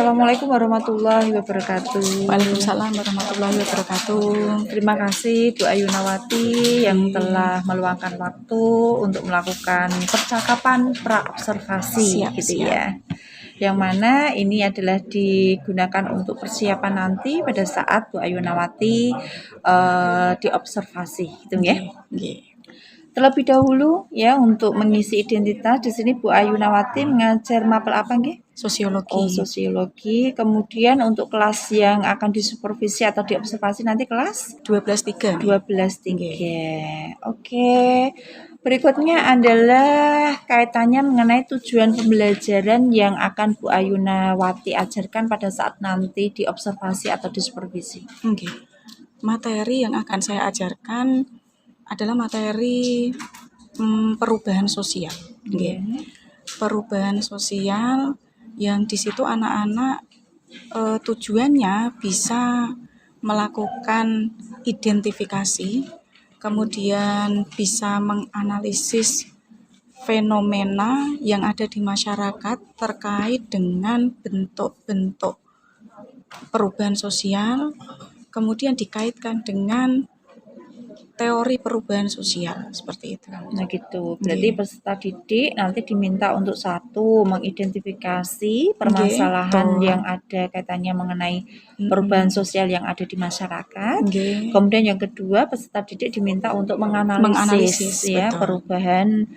Assalamualaikum warahmatullahi wabarakatuh. Waalaikumsalam warahmatullahi wabarakatuh. Terima kasih Bu Ayunawati yang telah meluangkan waktu untuk melakukan percakapan praobservasi gitu ya. Yang mana ini adalah digunakan untuk persiapan nanti pada saat Bu Ayunawati diobservasi gitu ya. Terlebih dahulu ya untuk mengisi identitas di sini Bu Ayunawati mengajar mapel apa nggih? Sosiologi. Oh, sosiologi. Kemudian untuk kelas yang akan disupervisi atau diobservasi nanti kelas 12-3. 12-3. Oke. Berikutnya adalah kaitannya mengenai tujuan pembelajaran yang akan Bu Ayunawati ajarkan pada saat nanti diobservasi atau disupervisi. Materi yang akan saya ajarkan adalah materi perubahan sosial. Perubahan sosial yang di situ anak-anak tujuannya bisa melakukan identifikasi, kemudian bisa menganalisis fenomena yang ada di masyarakat terkait dengan bentuk-bentuk perubahan sosial, kemudian dikaitkan dengan teori perubahan sosial seperti itu. Nah gitu, berarti peserta didik nanti diminta untuk satu mengidentifikasi permasalahan yang ada kaitannya mengenai perubahan sosial yang ada di masyarakat. Kemudian yang kedua peserta didik diminta untuk menganalisis ya perubahan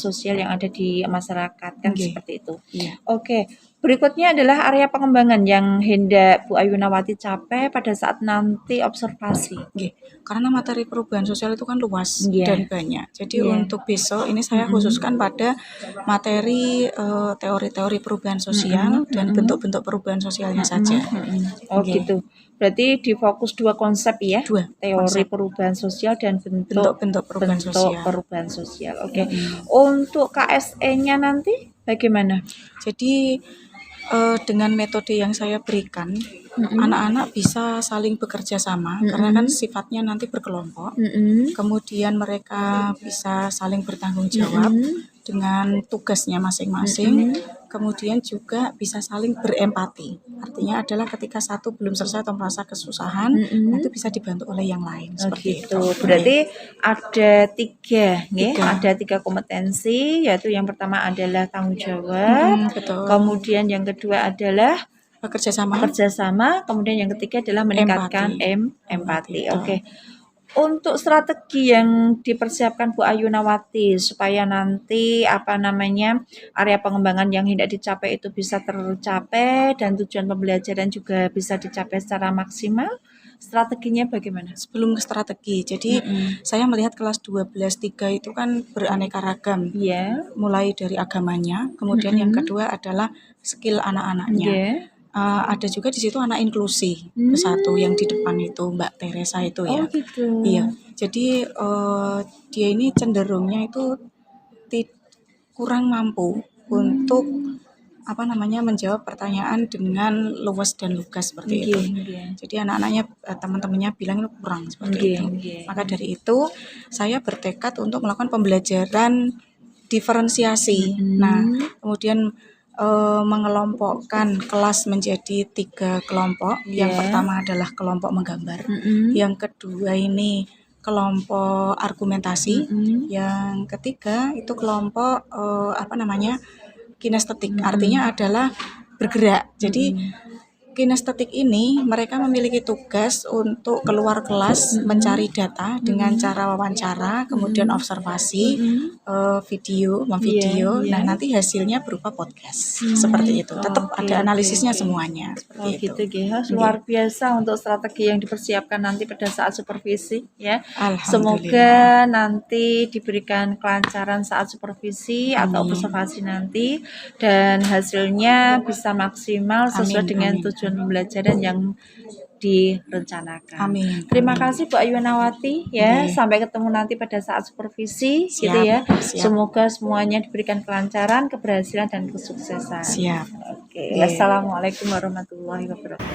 sosial yang ada di masyarakat kan seperti itu. Oke. Berikutnya adalah area pengembangan yang hendak Bu Ayunawati capai pada saat nanti observasi. Karena materi perubahan sosial itu kan luas dan banyak. Jadi untuk besok ini saya khususkan pada materi teori-teori perubahan sosial dan bentuk-bentuk perubahan sosialnya saja. Oh gitu. Berarti difokus dua konsep ya? Teori perubahan sosial dan bentuk-bentuk perubahan sosial. Oke. Untuk KSE-nya nanti bagaimana? Jadi dengan metode yang saya berikan, anak-anak bisa saling bekerja sama karena kan sifatnya nanti berkelompok. Kemudian mereka bisa saling bertanggung jawab dengan tugasnya masing-masing. Kemudian juga bisa saling berempati. Artinya adalah ketika satu belum selesai atau merasa kesusahan, itu bisa dibantu oleh yang lain. Seperti itu. Berarti ada tiga kompetensi, yaitu yang pertama adalah tanggung jawab, kemudian yang kedua adalah bekerja sama, kemudian yang ketiga adalah meningkatkan empati. Oke. Untuk strategi yang dipersiapkan Bu Ayunawati supaya nanti area pengembangan yang hendak dicapai itu bisa tercapai dan tujuan pembelajaran juga bisa dicapai secara maksimal, strateginya bagaimana? Sebelum ke strategi, jadi saya melihat kelas 12-3 itu kan beraneka ragam, mulai dari agamanya, kemudian yang kedua adalah skill anak-anaknya. Ada juga di situ anak inklusi satu yang di depan itu Mbak Teresa itu ya. Oh gitu. Iya. Jadi dia ini cenderungnya itu kurang mampu untuk menjawab pertanyaan dengan luwes dan lugas seperti itu. Jadi anak-anaknya teman-temannya bilang itu kurang seperti itu. Maka dari itu saya bertekad untuk melakukan pembelajaran diferensiasi. Nah, kemudian mengelompokkan kelas menjadi 3 kelompok. Yang pertama adalah kelompok menggambar. Yang kedua ini kelompok argumentasi. Yang ketiga itu kelompok kinestetik. Artinya adalah bergerak. Jadi kinestetik ini mereka memiliki tugas untuk keluar kelas mencari data dengan cara wawancara, kemudian observasi, memvideo. Nah, nanti hasilnya berupa podcast. Seperti itu. Tetap ada analisisnya semuanya. Seperti itu. Luar biasa untuk strategi yang dipersiapkan nanti pada saat supervisi ya. Semoga nanti diberikan kelancaran saat supervisi atau observasi nanti dan hasilnya bisa maksimal sesuai dengan tujuan pembelajaran yang direncanakan. Terima kasih Bu Ayunawati ya. Sampai ketemu nanti pada saat supervisi gitu ya. Semoga semuanya diberikan kelancaran, keberhasilan dan kesuksesan. Oke. Wassalamualaikum warahmatullahi wabarakatuh.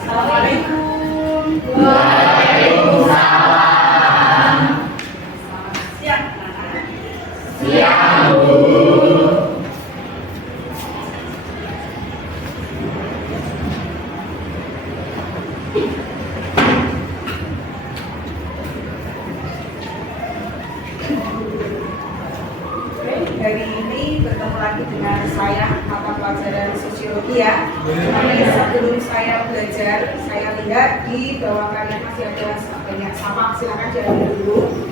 Assalamualaikum. Waalaikumsalam. Siap. Bu. Tapi sebelum saya belajar, saya lihat di bawah kalian masih ada banyak sampah, silakan diambil dulu.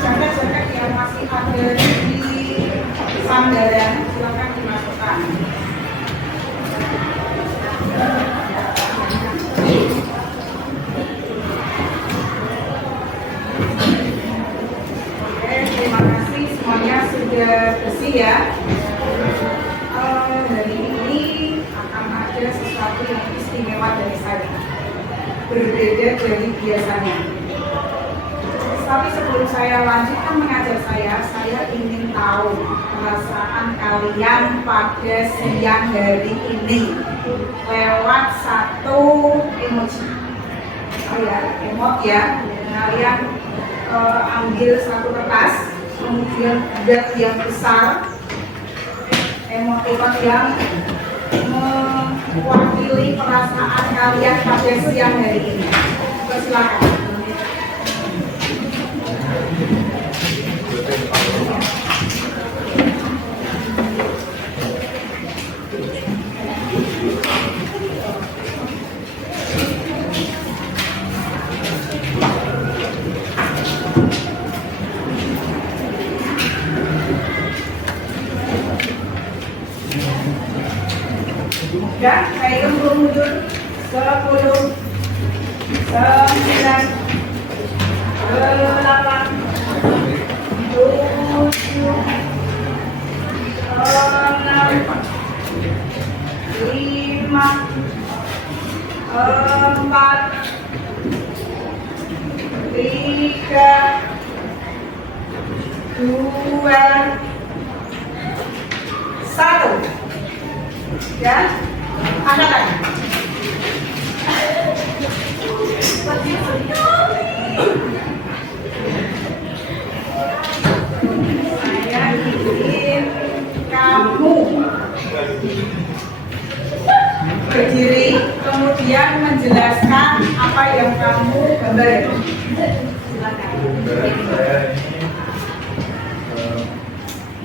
Jaket-jaket yang masih ada di sandaran silakan dimasukkan. Oke, terima kasih semuanya sudah bersih ya. Hari ini akan ada sesuatu yang istimewa dari saya, berbeda dari biasanya. Tapi sebelum saya lanjutkan mengajar saya ingin tahu perasaan kalian pada siang hari ini lewat satu emoji. Oh ya, emot ya. Kalian ambil satu kertas, kemudian buat yang besar, emot yang mewakili perasaan kalian pada siang hari ini. Silakan. Dan saya mundur 10, 9, 8, 7, 6, 5, 4, 3, 2, 1. Ya, angkat tangan. Saya ingin kamu berdiri, kemudian menjelaskan apa yang kamu gambar. Silakan. Saya ini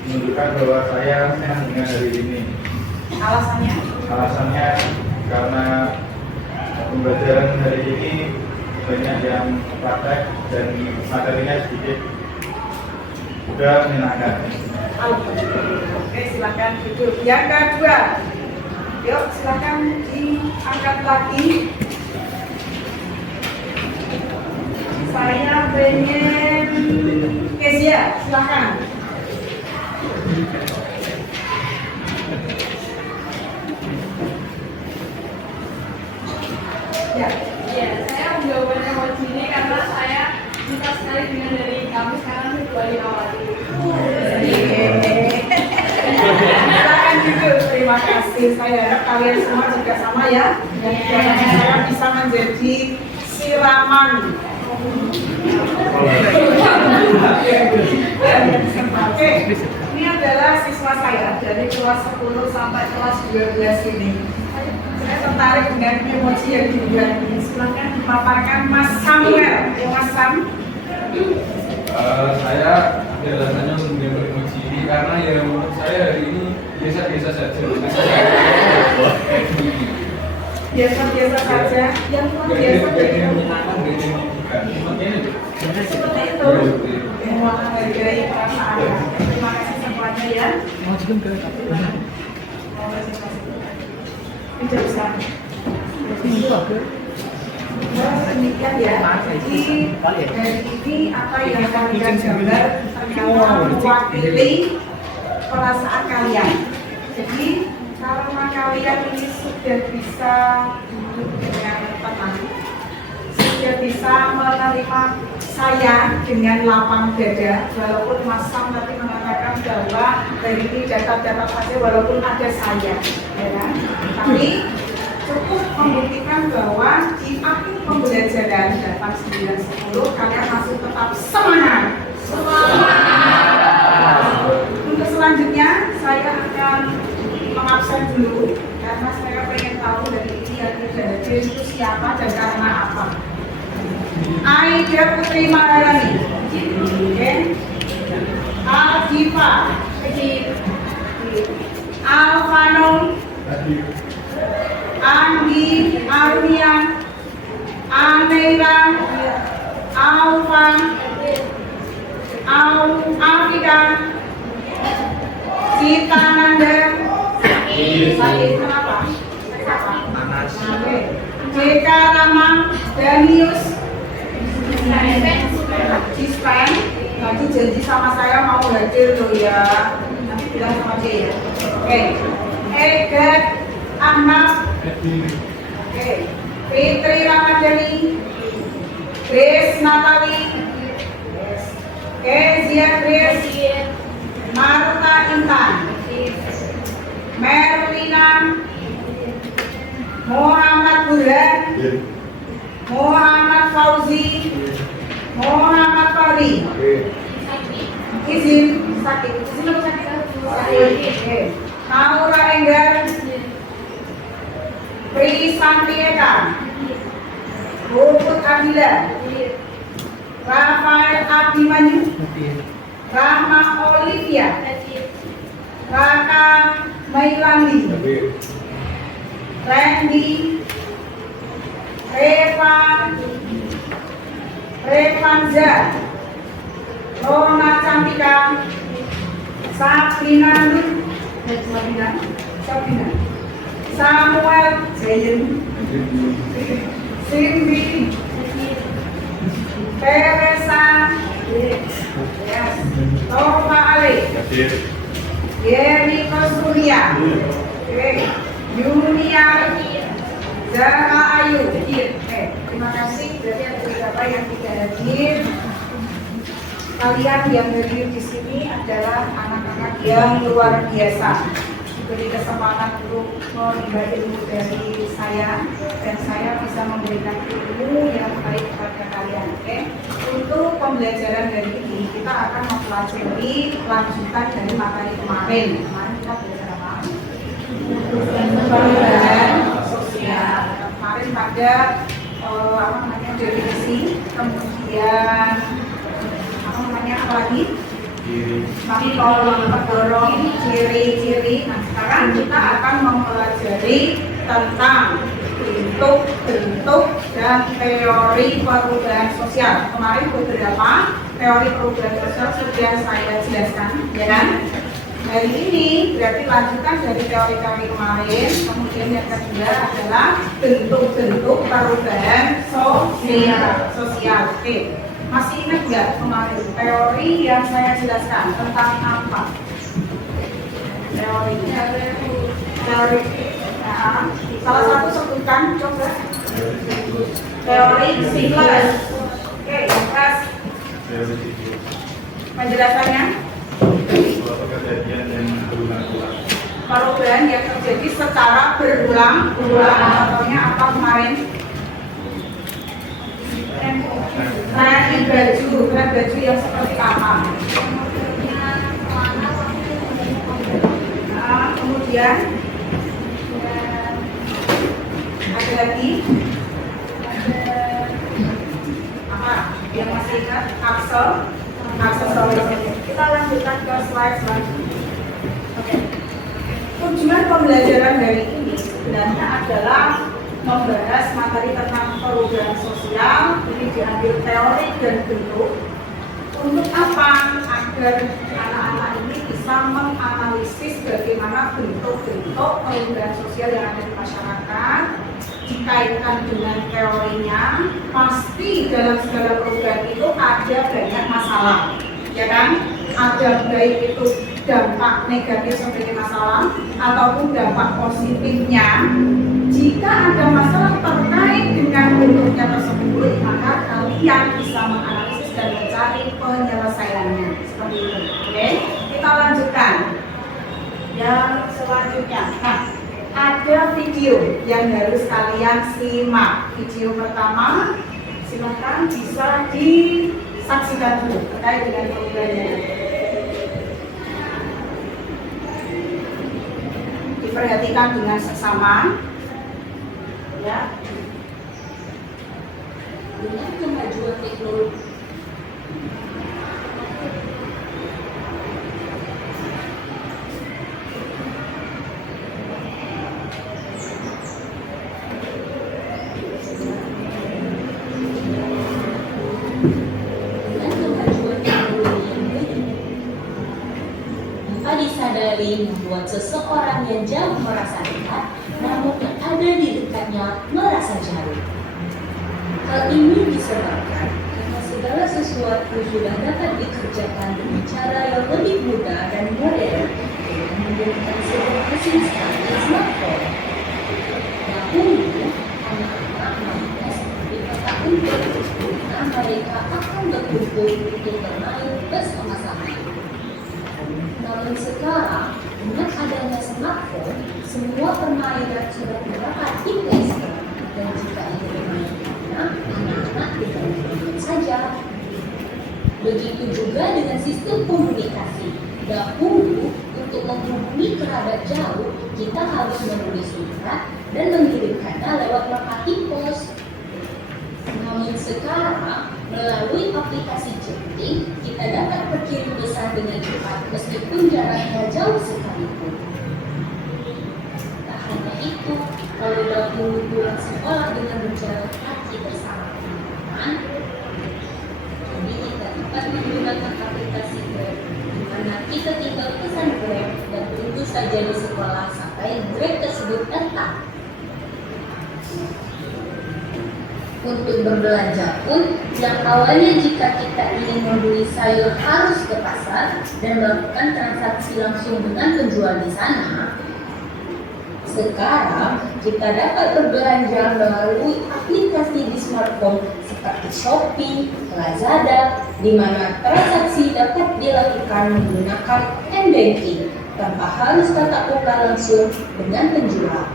menunjukkan bahwa saya senang dengan hari ini. Alasannya? Alasannya karena pembelajaran hari ini banyak yang praktek dan materinya sedikit sudah menyenangkan. Oke, silakan duduk. Yang kedua, yuk silakan diangkat lagi. Saya pengen Kezia, silakan. Ya, saya menjawaban emoji ini karena saya suka sekali dengan dari kami sekarang Februari awal. Silakan duduk. Terima kasih. Saya harap kalian semua juga sama ya. Dan saya bisa menjadi siraman. Oke, ini adalah siswa saya dari kelas 10 sampai kelas 12 ini. Saya tertarik dengan emoji yang dibuat ini. Silakan dipaparkan Mas Samuel. Mas Sam. Saya ada alasannya untuk mengambil emoji ini karena ya menurut saya hari ini biasa-biasa saja. Biasa-biasa saja. Yang biasa seperti itu. Semua menghargai perasaan. Terima kasih semuanya ya. Tidak bisa. Demikian ya. Jadi dari ini apa yang kalian gambar ternyata mewakili perasaan kalian. Jadi karena kalian ini sudah bisa duduk dengan tenang, sudah bisa menerima saya dengan lapang dada, walaupun Mas Sam tadi mengatakan bahwa dari ini data-data saja walaupun ada saya, ya kan? Tapi cukup membuktikan bahwa di akhir pembelajaran dapat 9-10 kalian masih tetap semangat. Untuk selanjutnya saya akan absen dulu karena saya pengen tahu dari ini yang tidak hadir itu siapa dan karena apa. Aida Putri Maharani, oke. Aldiva, Alvanul, Andi Arunian, Aneira, Alfa, Afida, Cita Nanda, sakit kenapa? Panas. Jeka Rama, Danius, Cispen, nanti janji sama saya mau hadir loh ya. Nanti bilang sama dia ya. Oke. Egat Ahmad. Oke. Fitri Ramadhani. Grace Natali. Kezia Grace. Marta Intan. Merlina. Muhammad Burhan. Muhammad Fauzi, Muhammad Fahri, izin sakit, izin apa sakit? Naura Enggar, Pri Santieka, Ruput Adila, Rafael Abimanyu, Rahma Olivia, Raka Mailandi, Randy, Revanza, Rona Cantika, Sabrina, Samuel Jayen, Cindy, Teresa, Tova Ale, Yeri Kosturia, Yunia, Zara Ayu. Terima kasih. Berarti ada beberapa yang tidak hadir. Kalian yang hadir di sini adalah anak-anak yang luar biasa. Diberi kesempatan untuk menimba ilmu dari saya dan saya bisa memberikan ilmu yang baik kepada kalian. Oke? Untuk pembelajaran dari ini kita akan mempelajari lanjutan dari materi kemarin. Kemarin kita belajar apa? Perubahan sosial. Kemarin pada definisi, kemudian apa lagi? Faktor pendorong, ciri-ciri. Nah, sekarang kita akan mempelajari tentang bentuk-bentuk dan teori perubahan sosial. Kemarin beberapa teori perubahan sosial sudah saya jelaskan, ya kan? Hari ini berarti lanjutan dari teori-teori kemarin. Kemudian yang kedua adalah bentuk-bentuk perubahan sosial. Oke, masih ingat nggak kemarin teori yang saya jelaskan tentang apa? Teori. Nah, salah satu sebutkan, coba. Teori siklus. Oke, terus penjelasannya. Perubahan yang terjadi secara berulang-ulang. Contohnya apa kemarin? Tren baju yang seperti apa? Nah, kemudian ada lagi apa yang masih ingat? Aksesoris. Kita lanjutkan ke slide selanjutnya. Oke. Tujuan pembelajaran hari ini sebenarnya adalah membahas materi tentang perubahan sosial. Ini diambil teori dan bentuk. Untuk apa? Agar anak-anak ini bisa menganalisis bagaimana bentuk-bentuk perubahan sosial yang ada di masyarakat. Dikaitkan dengan teorinya, pasti dalam segala perubahan itu ada banyak masalah, ya kan? Ada baik itu dampak negatif sebagai masalah ataupun dampak positifnya. Jika ada masalah terkait dengan bentuknya tersebut, maka kalian bisa menganalisis dan mencari penyelesaiannya. Seperti itu. Oke, kita lanjutkan. Yang selanjutnya, nah, ada video yang harus kalian simak. Video pertama, silakan bisa disaksikan dulu terkait dengan programnya. diperhatikan dengan seksama. Ya. Dengan kemajuan teknologi tanpa disadari membuat seseorang yang jauh merasa dekat, namun yang ada di dekatnya merasa jauh. Hal ini disebabkan karena segala sesuatu sudah dapat dikerjakan dengan cara yang lebih mudah dan modern dengan menggunakan sebuah mesin seperti smartphone. Dahulu, anak-anak mainnya seperti kata untuk karena mereka akan berkumpul untuk bermain bersama-sama. Namun sekarang, dengan adanya smartphone, semua permainan sudah dapat digeser dan jika ingin bermain anak-anak tinggal bermain saja. Begitu juga dengan sistem komunikasi. Dahulu, untuk menghubungi kerabat jauh, kita harus menulis surat dan mengirimkannya lewat marketing pos. Namun sekarang, melalui aplikasi chatting, kita dapat berkirim pesan dengan cepat meskipun jaraknya jauh sekalipun. Tak hanya itu, kalau dahulu pulang sekolah dengan berjalan kaki bersama teman-teman, jadi kita dapat menggunakan aplikasi Grab, di mana kita tinggal pesan Grab dan tunggu saja di sekolah sampai Grab tersebut datang. Untuk berbelanja pun, yang awalnya jika kita ingin membeli sayur harus ke pasar dan melakukan transaksi langsung dengan penjual di sana, sekarang kita dapat berbelanja melalui aplikasi di smartphone seperti Shopee, Lazada, di mana transaksi dapat dilakukan menggunakan m-banking tanpa harus tatap muka langsung dengan penjual.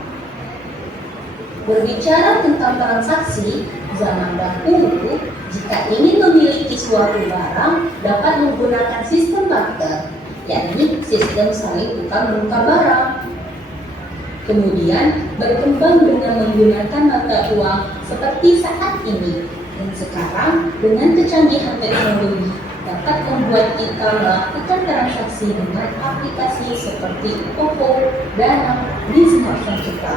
Berbicara tentang transaksi, zaman dahulu, jika ingin memiliki suatu barang, dapat menggunakan sistem barter, yakni sistem saling tukar menukar barang. Kemudian berkembang dengan menggunakan mata uang seperti saat ini, dan sekarang dengan kecanggihan teknologi dapat membuat kita melakukan transaksi dengan aplikasi seperti OVO, Dana di smartphone kita.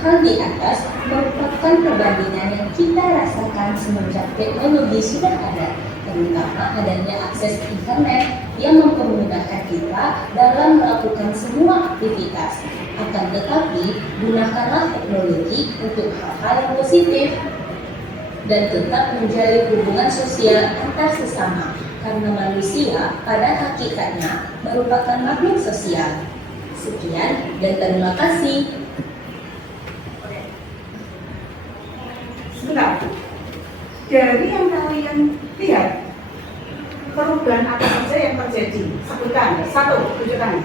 Hal di atas merupakan perbandingan yang kita rasakan semenjak teknologi sudah ada, terutama adanya akses internet yang mempermudahkan kita dalam melakukan semua aktivitas. Akan tetapi, gunakanlah teknologi untuk hal-hal yang positif dan tetap menjalin hubungan sosial antar sesama, karena manusia pada hakikatnya merupakan makhluk sosial. Sekian dan terima kasih. Sebentar, dari yang kalian lihat, perubahan apa saja yang terjadi? Sebutkan, satu, tunjukkan.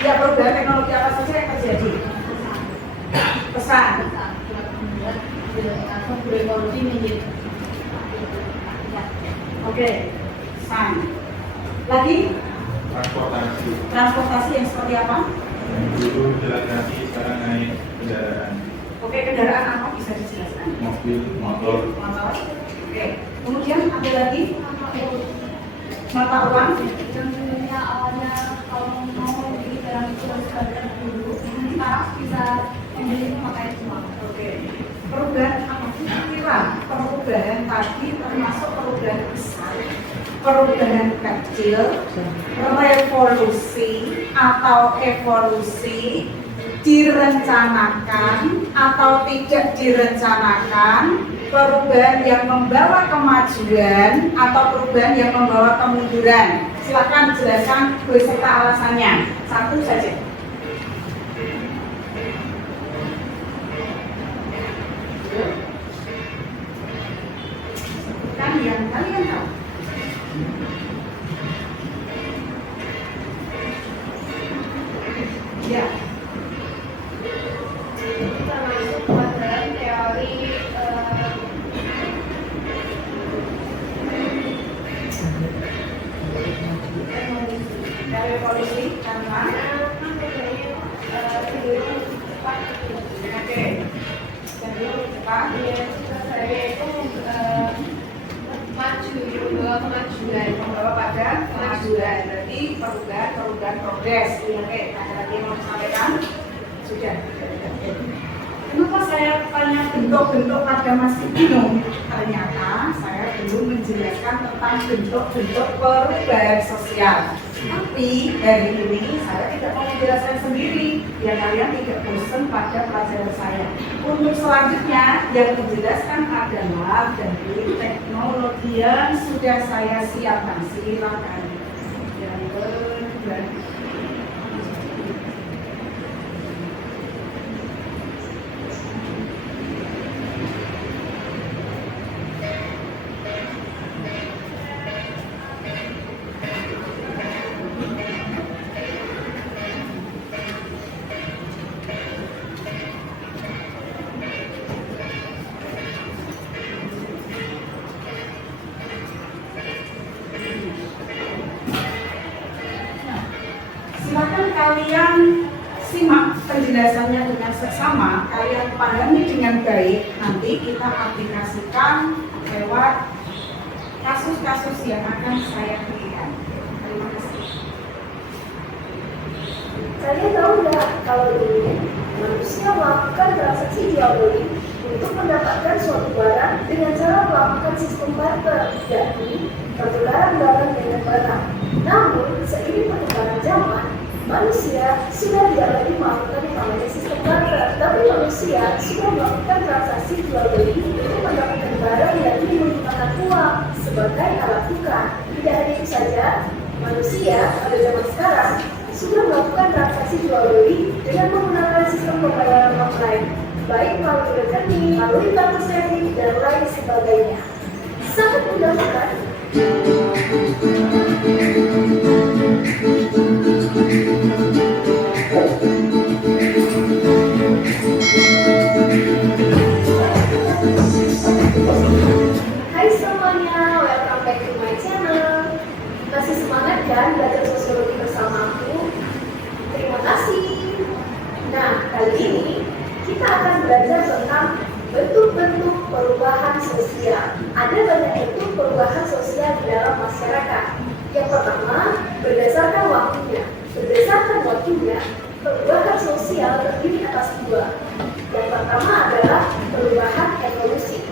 Ya, perubahan teknologi apa saja yang terjadi? Pesan. Oke, pesan. Lagi? Transportasi. Transportasi yang seperti apa? Dulu jalan kaki, sekarang naik kendaraan. Oke, kendaraan apa bisa dijelaskan? Mobil, motor. Motor. Oke. Kemudian ada lagi mata uang. Yang dulunya awalnya kalau mau beli barang itu harus bayar dulu, sekarang bisa membeli pakai uang. Oke. Perubahan apa? Kira perubahan tadi termasuk perubahan besar, perubahan kecil, revolusi atau evolusi, direncanakan atau tidak direncanakan, perubahan yang membawa kemajuan atau perubahan yang membawa kemunduran. Silakan jelaskan beserta alasannya. Satu saja. Sebutkan yang kalian tahu. Ya. Kita masuk ke dalam teori Dari polisi, karena oke, cenderung cepat. Saya itu maju, membawa kemajuan, membawa pada kemajuan. Berarti perubahan, progres. Oke, ada lagi yang mau disampaikan? Sudah. Kenapa saya tanya bentuk-bentuk pada masih bingung? Ternyata saya belum menjelaskan tentang bentuk-bentuk perubahan sosial. Tapi hari ini saya tidak mau menjelaskan sendiri, biar kalian tidak bosan pada pelajaran saya. Untuk selanjutnya yang menjelaskan adalah dari teknologi yang sudah saya siapkan. Silakan. Yang kedua. Silakan kalian simak penjelasannya dengan seksama, kalian pahami dengan baik, nanti kita aplikasikan lewat kasus-kasus yang akan saya berikan. Terima kasih. Kalian tahu nggak kalau dulu manusia melakukan transaksi jual beli untuk mendapatkan suatu barang dengan cara melakukan sistem barter, yakni pertukaran barang dengan barang. Namun, seiring perkembangan zaman, manusia sudah tidak lagi melakukan yang namanya sistem barter, tapi manusia sudah melakukan transaksi jual beli untuk mendapatkan barang yang menggunakan uang sebagai alat tukar. Tidak hanya itu saja, manusia pada zaman sekarang sudah melakukan transaksi jual beli dengan menggunakan sistem pembayaran online, baik melalui rekening, melalui kartu kredit, dan lain sebagainya. Sangat mudah bukan? Hai semuanya, welcome back to my channel. Masih semangat kan belajar sosiologi bersamaku? Terima kasih. Nah, kali ini kita akan belajar tentang bentuk-bentuk perubahan sosial. Ada banyak bentuk perubahan sosial di dalam masyarakat. Yang pertama, berdasarkan waktunya. Berdasarkan waktunya, perubahan sosial terdiri atas dua. Yang pertama adalah perubahan evolusi.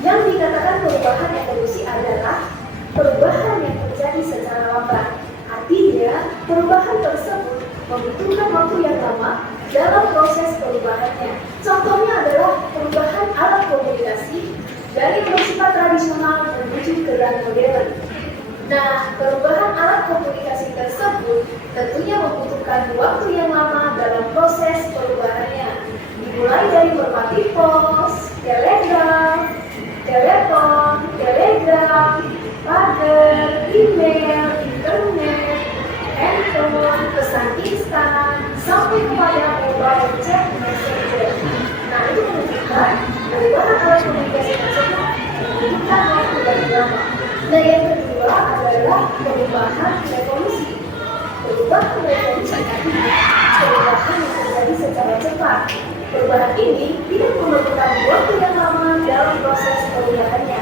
Yang dikatakan perubahan evolusi adalah perubahan yang terjadi secara lambat. Artinya, perubahan tersebut membutuhkan waktu yang lama dalam proses perubahannya. Contohnya adalah perubahan alat komunikasi dari yang bersifat tradisional menuju ke yang modern. Nah, perubahan alat komunikasi tersebut tentunya membutuhkan waktu yang lama dalam proses perubahannya. Dimulai dari merpati pos, telegram, telepon, telegram, pagar, email, internet, handphone, pesan instan, sampai kepada mobile chat messenger. Nah, itu menunjukkan perubahan alat komunikasi tersebut membutuhkan waktu yang lama. Nah, yang kedua adalah perubahan revolusi. Perubahan revolusi artinya perubahan yang terjadi secara cepat. Perubahan ini tidak memerlukan waktu yang lama dalam proses perubahannya.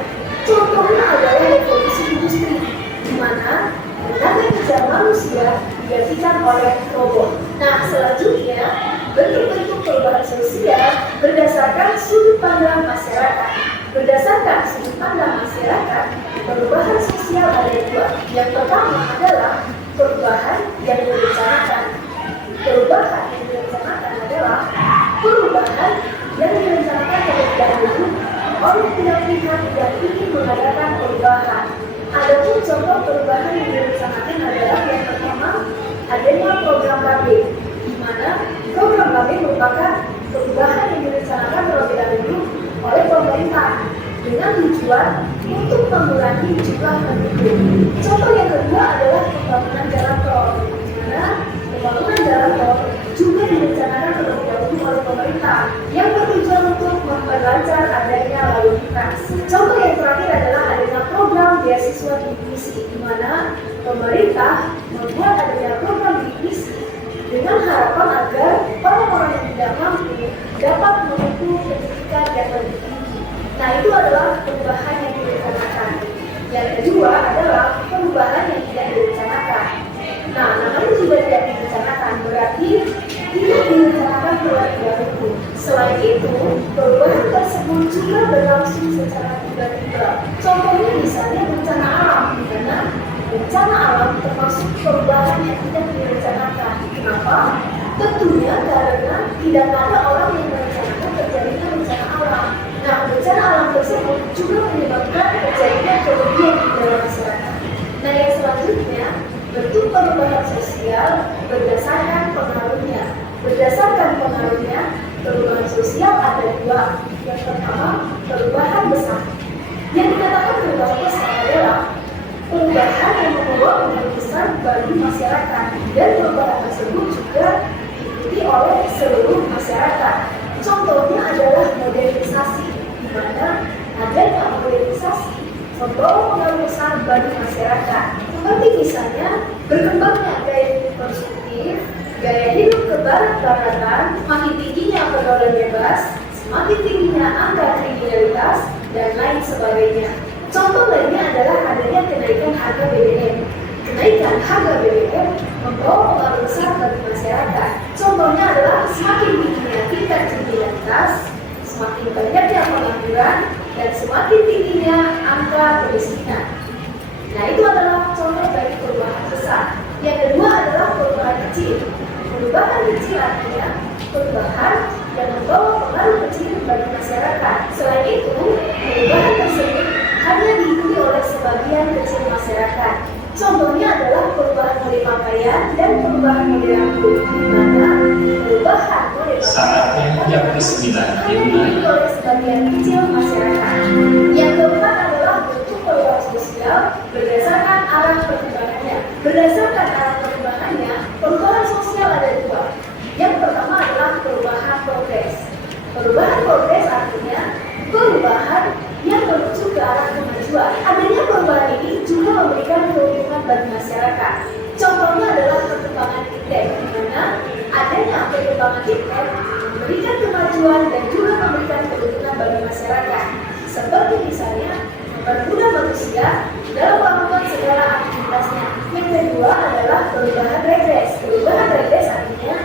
Contohnya adalah revolusi industri, di mana tenaga kerja manusia digantikan oleh robot. Nah, selanjutnya bentuk-bentuk perubahan sosial berdasarkan sudut pandang masyarakat. Berdasarkan sudut pandang masyarakat, perubahan sosial ada dua. Yang pertama adalah perubahan yang direncanakan. Perubahan yang direncanakan adalah perubahan yang direncanakan terlebih dahulu oleh pihak-pihak yang ingin mengadakan perubahan. Adapun contoh perubahan yang direncanakan adalah yang pertama adanya program KB, di mana program KB merupakan perubahan yang direncanakan terlebih dahulu oleh pemerintah dengan tujuan untuk mengurangi jumlah penduduk. Contoh yang kedua adalah pembangunan jalan tol, di mana pembangunan jalan tol juga direncanakan terlebih dahulu oleh pemerintah yang bertujuan untuk memperlancar adanya lalu lintas. Contoh yang terakhir adalah adanya program beasiswa di misi, di mana pemerintah membuat adanya Selain itu, perubahan tersebut juga berlangsung secara tiba-tiba. Contohnya misalnya bencana alam, di mana bencana alam termasuk perubahan yang tidak direncanakan. Kenapa? Tentunya karena tidak ada orang yang merencanakan terjadinya bencana alam. Nah, bencana alam tersebut juga menyebabkan terjadinya kerugian di dalam masyarakat. Nah, yang selanjutnya, bentuk perubahan sosial berdasarkan pengaruhnya. Berdasarkan pengaruhnya, perubahan sosial ada dua. Yang pertama, perubahan besar. Yang dikatakan perubahan besar adalah perubahan yang membawa pengaruh besar bagi masyarakat, dan perubahan tersebut juga diikuti oleh seluruh masyarakat. Contohnya adalah modernisasi, di mana adanya modernisasi membawa pengaruh besar bagi masyarakat, seperti misalnya berkembangnya gaya hidup konsumtif, gaya hidup kebarat-baratan, makin tingginya pergaulan bebas, semakin tingginya angka kriminalitas, dan lain sebagainya. Contoh lainnya adalah adanya kenaikan harga BBM. Kenaikan harga BBM membawa pengaruh besar bagi masyarakat. Contohnya adalah semakin tingginya tingkat kriminalitas, semakin banyaknya pengangguran, dan semakin tingginya angka kemiskinan. Nah, itu adalah contoh dari perubahan besar. Yang kedua adalah perubahan kecil. Perubahan kecil artinya perubahan yang membawa pengaruh kecil bagi masyarakat. Selain itu, perubahan tersebut hanya diikuti oleh sebagian kecil masyarakat. Contohnya adalah perubahan model pakaian dan perubahan model rambut, di mana perubahan model pakaian yang ke-9 diikuti oleh sebagian kecil masyarakat. Yang keempat adalah bentuk perubahan sosial berdasarkan arah perkembangannya. Berdasarkan arah perkembangannya, perubahan sosial ada dua. Yang pertama adalah perubahan progres. Perubahan progres artinya perubahan yang menuju ke arah kemajuan. Adanya perubahan ini juga memberikan keuntungan bagi masyarakat. Contohnya adalah perkembangan fintech, di mana adanya perkembangan fintech memberikan kemajuan dan juga memberikan keuntungan bagi masyarakat. Seperti misalnya mempermudah manusia dalam melakukan segala aktivitasnya. Yang kedua adalah perubahan regres. Perubahan regres artinya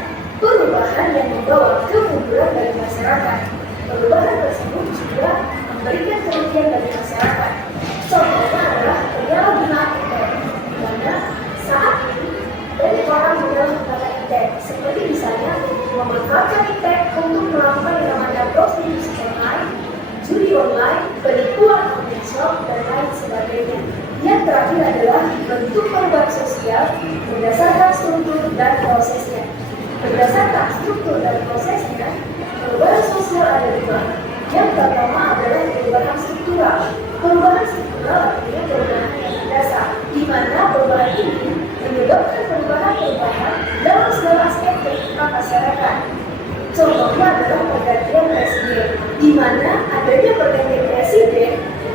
perubahan yang membawa kemunduran bagi masyarakat. Perubahan tersebut juga memberikan kerugian bagi masyarakat. Contohnya adalah penyalahgunaan internet, di mana saat ini banyak orang menggunakan internet, seperti misalnya memanfaatkan internet untuk melakukan yang namanya prostitusi online, judi online, penipuan online shop, dan lain sebagainya. Yang terakhir adalah bentuk perubahan sosial berdasarkan struktur dan prosesnya. Berdasarkan struktur dan prosesnya, perubahan sosial ada dua. Yang pertama adalah perubahan struktural. Perubahan struktural artinya perubahan yang mendasar, di mana perubahan ini menyebabkan perubahan dalam segala aspek kehidupan masyarakat. Contohnya adalah pergantian presiden, di mana adanya pergantian presiden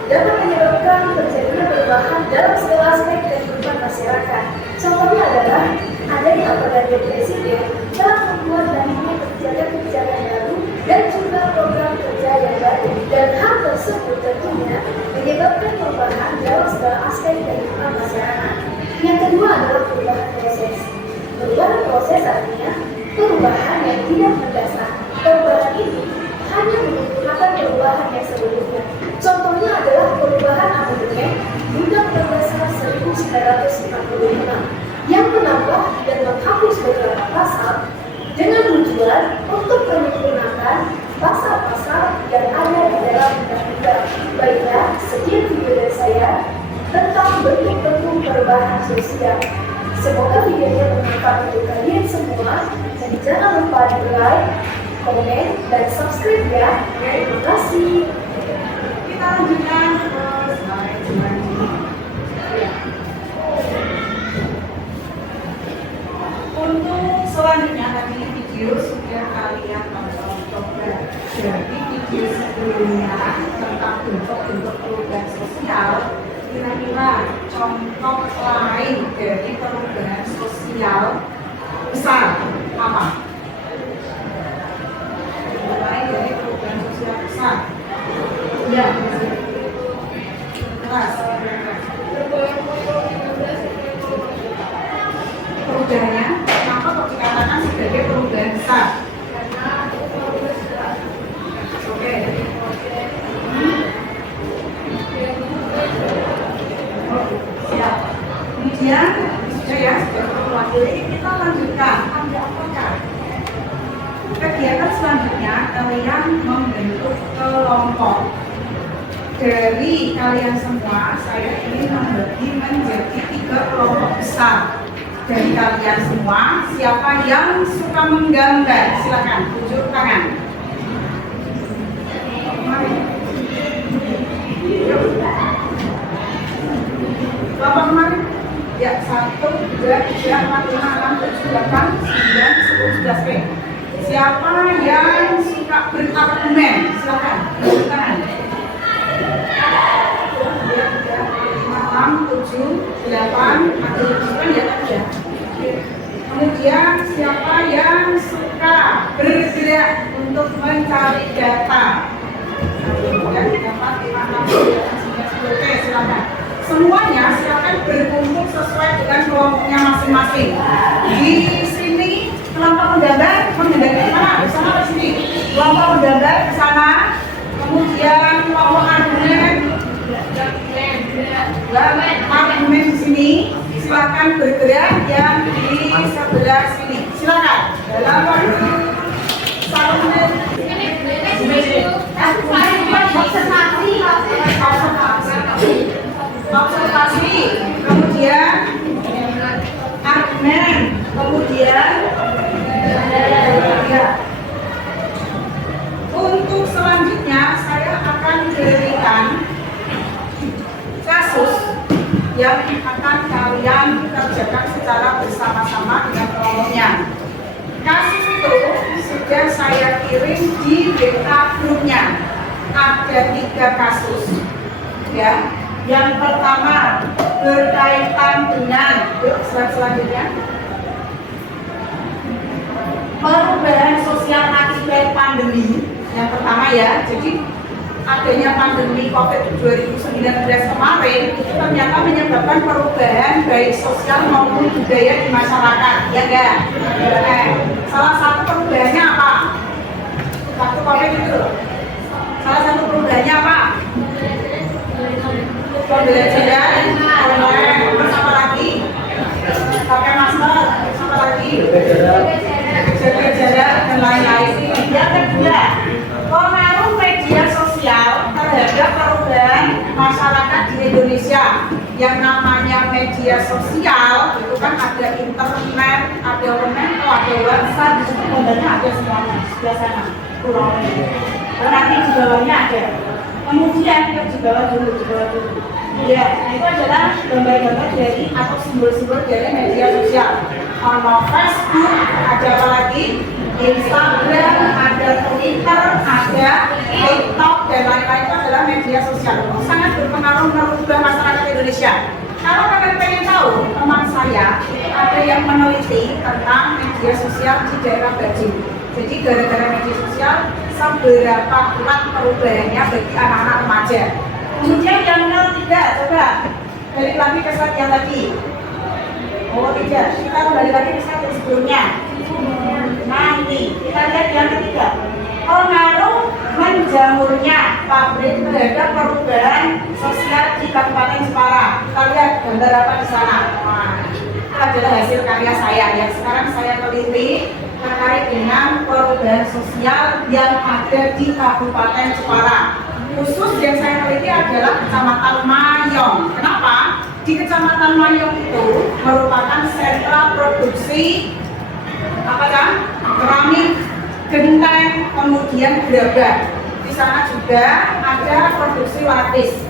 dapat menyebabkan terjadinya perubahan dalam segala aspek kehidupan masyarakat. Contohnya adalah adanya pergantian presiden telah membuat lahirnya kebijakan-kebijakan baru dan juga program kerja yang baru, dan hal tersebut tentunya menyebabkan perubahan dalam segala aspek kehidupan masyarakat. Yang kedua adalah perubahan proses. Perubahan proses artinya perubahan yang tidak mendasar. Perubahan ini hanya menyempurnakan perubahan yang sebelumnya. Contohnya adalah perubahan amandemen Undang-Undang Dasar 1945 yang menambah dan menghapus beberapa pasal dengan tujuan untuk menyempurnakan pasal-pasal yang ada di dalam undang-undang. Baiklah, sekian video dari saya tentang bentuk-bentuk perubahan sosial. Semoga videonya bermanfaat untuk kalian semua, dan jangan lupa di like, komen, dan subscribe ya. Terima kasih. Kita lanjutkan ke slide selanjutnya. Untuk selanjutnya tadi video sudah kalian tonton coba. Jadi video sebelumnya tentang bentuk-bentuk perubahan sosial, kira-kira contoh lain dari perubahan sosial besar apa? Lain dari perubahan sosial besar. Ya, kelas. Perubahannya kenapa kok dikatakan sebagai perubahan besar? Kemudian sudah ya, sudah mewakili, kita lanjutkan. Ada apakah? Kegiatan selanjutnya kalian membentuk kelompok. Dari kalian semua, saya ingin membagi menjadi 3 kelompok besar. Dari kalian semua, siapa yang suka menggambar? Silakan tunjuk tangan. Kelompok kemarin? Ya, 1, 2, 3, 4, 5, 6, 7, 8, 9, 10, 11. Siapa yang suka berargumen? Silakan tunjuk tangan. 6, 7, 8, ada 9 ya tadi ya. Kemudian siapa yang suka bergerak untuk mencari data? 1, 2, 3, 4, 5, 6, 7, 8, 9, 10. Oke, silakan. Semuanya silakan berkumpul sesuai dengan kelompoknya masing-masing. Di sini kelompok menggambar ke mana? Di sana ke sini. Kelompok menggambar ke sana. Kemudian kelompok argumen di sini, silakan bergerak yang di sebelah sini. Silakan. Dalam waktu 1 menit. Observasi, kemudian argumen, kemudian ya. Untuk selanjutnya saya akan berikan kasus yang akan kalian kerjakan secara bersama-sama dengan kelompoknya. Kasus itu sudah saya kirim di WA grupnya. Ada 3 kasus, ya. Yang pertama berkaitan dengan slide selanjutnya, perubahan sosial akibat pandemi. Yang pertama ya, jadi adanya pandemi COVID 2019 kemarin itu ternyata menyebabkan perubahan baik sosial maupun budaya di masyarakat, ya enggak? Salah satu perubahannya apa? Waktu COVID itu loh. Salah satu perubahannya apa? Pembelajaran online, terus apa lagi? Pakai masker, terus apa lagi? Jaga jarak dan lain-lain. Yang kedua, pengaruh media sosial terhadap perubahan masyarakat di Indonesia. Yang namanya media sosial itu kan ada internet, ada Memento, ada WhatsApp, di situ gambarnya ada semuanya di sebelah sana. Kurang lebih. Dan nanti di bawahnya ada. Kemudian di bawah dulu. Ya, itu adalah gambar-gambar dari atau simbol-simbol dari media sosial. Ono Facebook, ada apa lagi? Instagram, ada Twitter, ada TikTok dan lain-lain itu adalah media sosial. Itu sangat berpengaruh merubah masyarakat Indonesia. Kalau kalian pengen tahu, teman saya itu ada yang meneliti tentang media sosial di daerah Bajing. Jadi gara-gara media sosial, seberapa kuat perubahannya bagi anak-anak remaja. Kemudian yang 03, coba balik lagi ke slide yang tadi. Oh tidak, kita kembali lagi ke slide sebelumnya. Nanti kita lihat yang ketiga, pengaruh menjamurnya pabrik terhadap perubahan sosial di Kabupaten Jepara. Kita lihat gambar apa di sana. Nah, itu adalah hasil karya saya yang sekarang saya teliti terkait dengan perubahan sosial yang ada di Kabupaten Jepara. Khusus yang saya teliti adalah Kecamatan Mayong. Kenapa? Di Kecamatan Mayong itu merupakan sentra produksi apa kan? Keramik, genteng, kemudian gerabah. Di sana juga ada produksi lapis.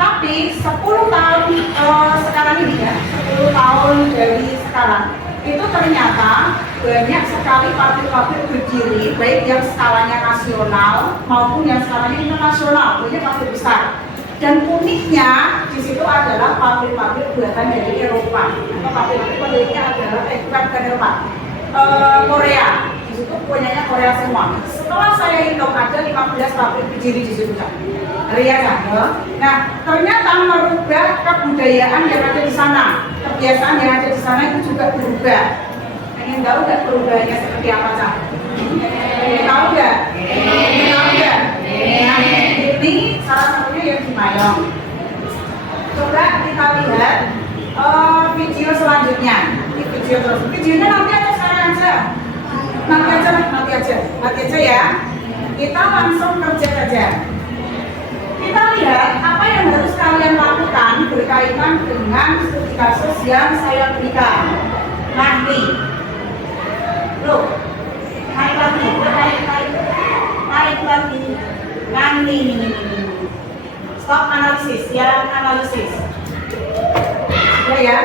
Tapi 10 tahun sekarang ini ya, 10 tahun dari sekarang itu ternyata banyak sekali pabrik-pabrik berdiri, baik yang skalanya nasional maupun yang skalanya internasional, banyak pabrik besar. Dan uniknya di situ adalah pabrik-pabrik buatan dari Eropa. Atau pabrik-pabrik pemiliknya adalah bukan Eropa, Korea. Di situ punyanya Korea semua. Setelah saya hitung ada 15 pabrik berdiri di situ kan. Ria kan? Nah, ternyata merubah kebudayaan yang ada di sana, kebiasaan yang ada di sana itu juga berubah. Ingin tahu nggak perubahannya seperti apa, Cak? Ingin tahu nggak? Ingin tahu nggak? Nah, ini salah satunya yang di Mayong. Coba kita lihat video selanjutnya. Ini video terus. Videonya nanti atau sekarang aja? Nanti aja ya. Kita langsung kerja saja. Kita lihat apa yang harus kalian lakukan berkaitan dengan studi kasus yang saya berikan. Nanti. Loh, naik lagi. Nanti. Stop analisis, ya analisis. Ya.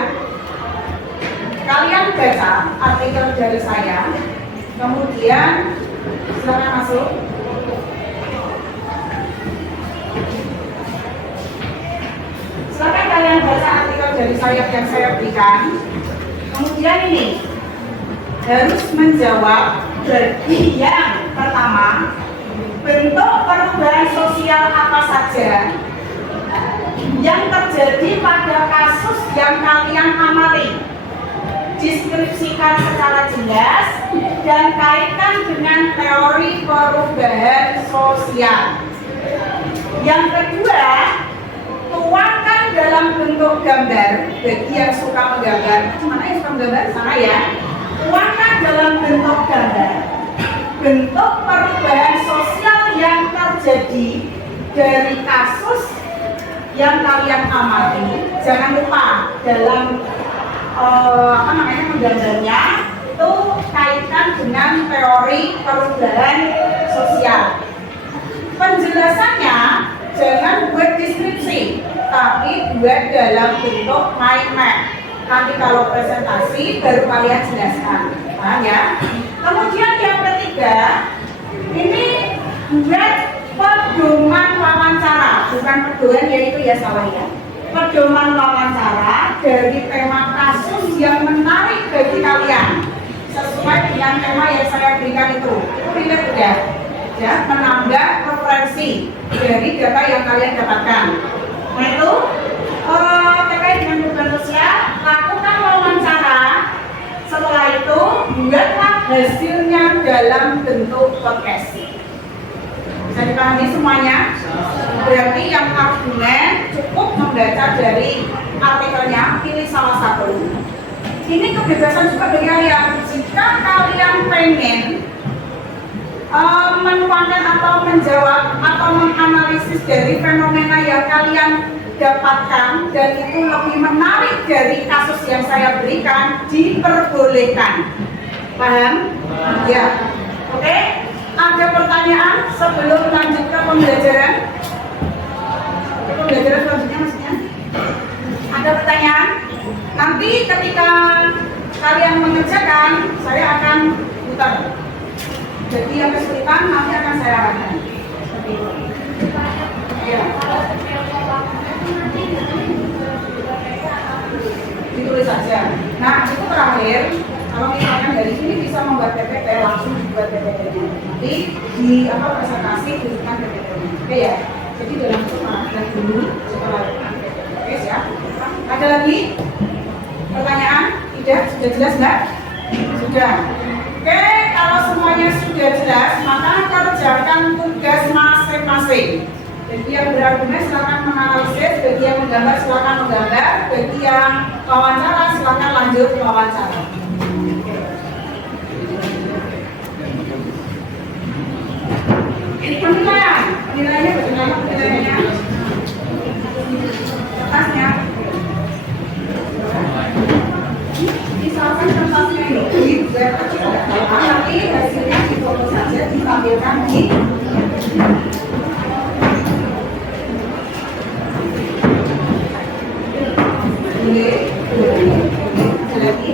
Kalian baca artikel dari saya, kemudian silakan masuk. Silakan kalian baca artikel dari saya yang saya berikan. Kemudian ini harus menjawab bagi yang pertama, bentuk perubahan sosial apa saja yang terjadi pada kasus yang kalian amati. Deskripsikan secara jelas dan kaitkan dengan teori perubahan sosial. Yang kedua, tuangkan dalam bentuk gambar. Bagi yang suka menggambar, mana yang suka menggambar? Sana ya. Tuangkan dalam bentuk gambar bentuk perubahan sosial yang terjadi dari kasus yang kalian amati. Jangan lupa dalam menggambarnya itu kaitkan dengan teori perubahan sosial. Penjelasannya jangan buat deskripsi, tapi buat dalam bentuk mind map. Nanti kalau presentasi baru kalian jelaskan, paham ya? Kemudian yang ketiga, ini buat pedoman wawancara, bukan pedoman yaitu ya salah ya. Pedoman wawancara dari tema kasus yang menarik bagi kalian sesuai dengan tema yang saya berikan itu relate udah ya, menambah referensi dari data yang kalian dapatkan. Nah itu terkait dengan perubahan sosial, lakukan wawancara. Setelah itu buatlah hasilnya dalam bentuk podcast. Bisa dipahami semuanya? Berarti yang argumen cukup membaca dari artikelnya, pilih salah satu. Ini kebebasan juga bagi kalian. Jika kalian pengen menuangkan atau menjawab atau menganalisis dari fenomena yang kalian dapatkan dan itu lebih menarik dari kasus yang saya berikan, diperbolehkan. Paham? Ya. Oke? Ada pertanyaan sebelum lanjut ke pembelajaran? Pembelajaran selanjutnya maksudnya? Ada pertanyaan? Nanti ketika kalian mengerjakan, saya akan putar. Jadi yang kesulitan nanti akan saya arahkan. Seperti itu. Ya. Ditulis saja. Nah, itu terakhir. Kalau misalnya dari sini bisa membuat PPT, langsung dibuat PPT-nya. Nanti di presentasi diberikan PPT-nya. Oke ya. Jadi dalam itu dan dulu setelah oke siap. Ada lagi pertanyaan? Tidak? Sudah jelas nggak? Sudah. Oke, kalau semuanya sudah jelas, maka kerjakan tugas masing-masing. Bagi yang berargumen silakan menganalisis, bagi yang menggambar silakan menggambar, bagi yang wawancara silakan lanjut wawancara. Penilaiannya bagaimana penilaiannya? Kertasnya. Misalkan kertasnya ini buat kecil nggak apa-apa, tapi hasilnya difoto saja ditampilkan di lagi.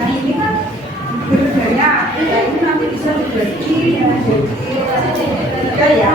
Nah ini kan berbeda, ya ini nanti bisa dibagi jadi ya.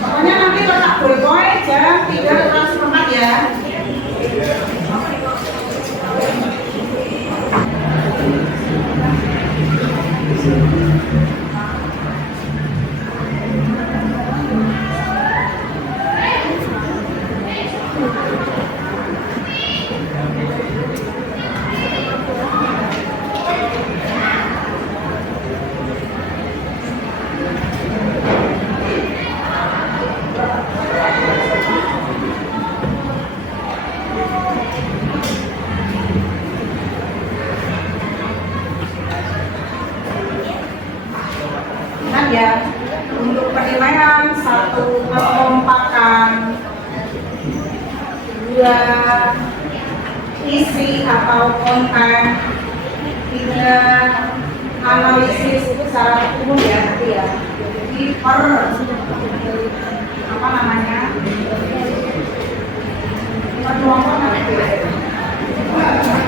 Pokoknya nanti letak boy jam 3:04 ya. Ingat ya, untuk penilaian satu kekompakan, dua isi atau konten, tiga analisis secara umum ya nanti ya. Jadi per apa namanya? Per kelompok nanti ya. Terima kasih.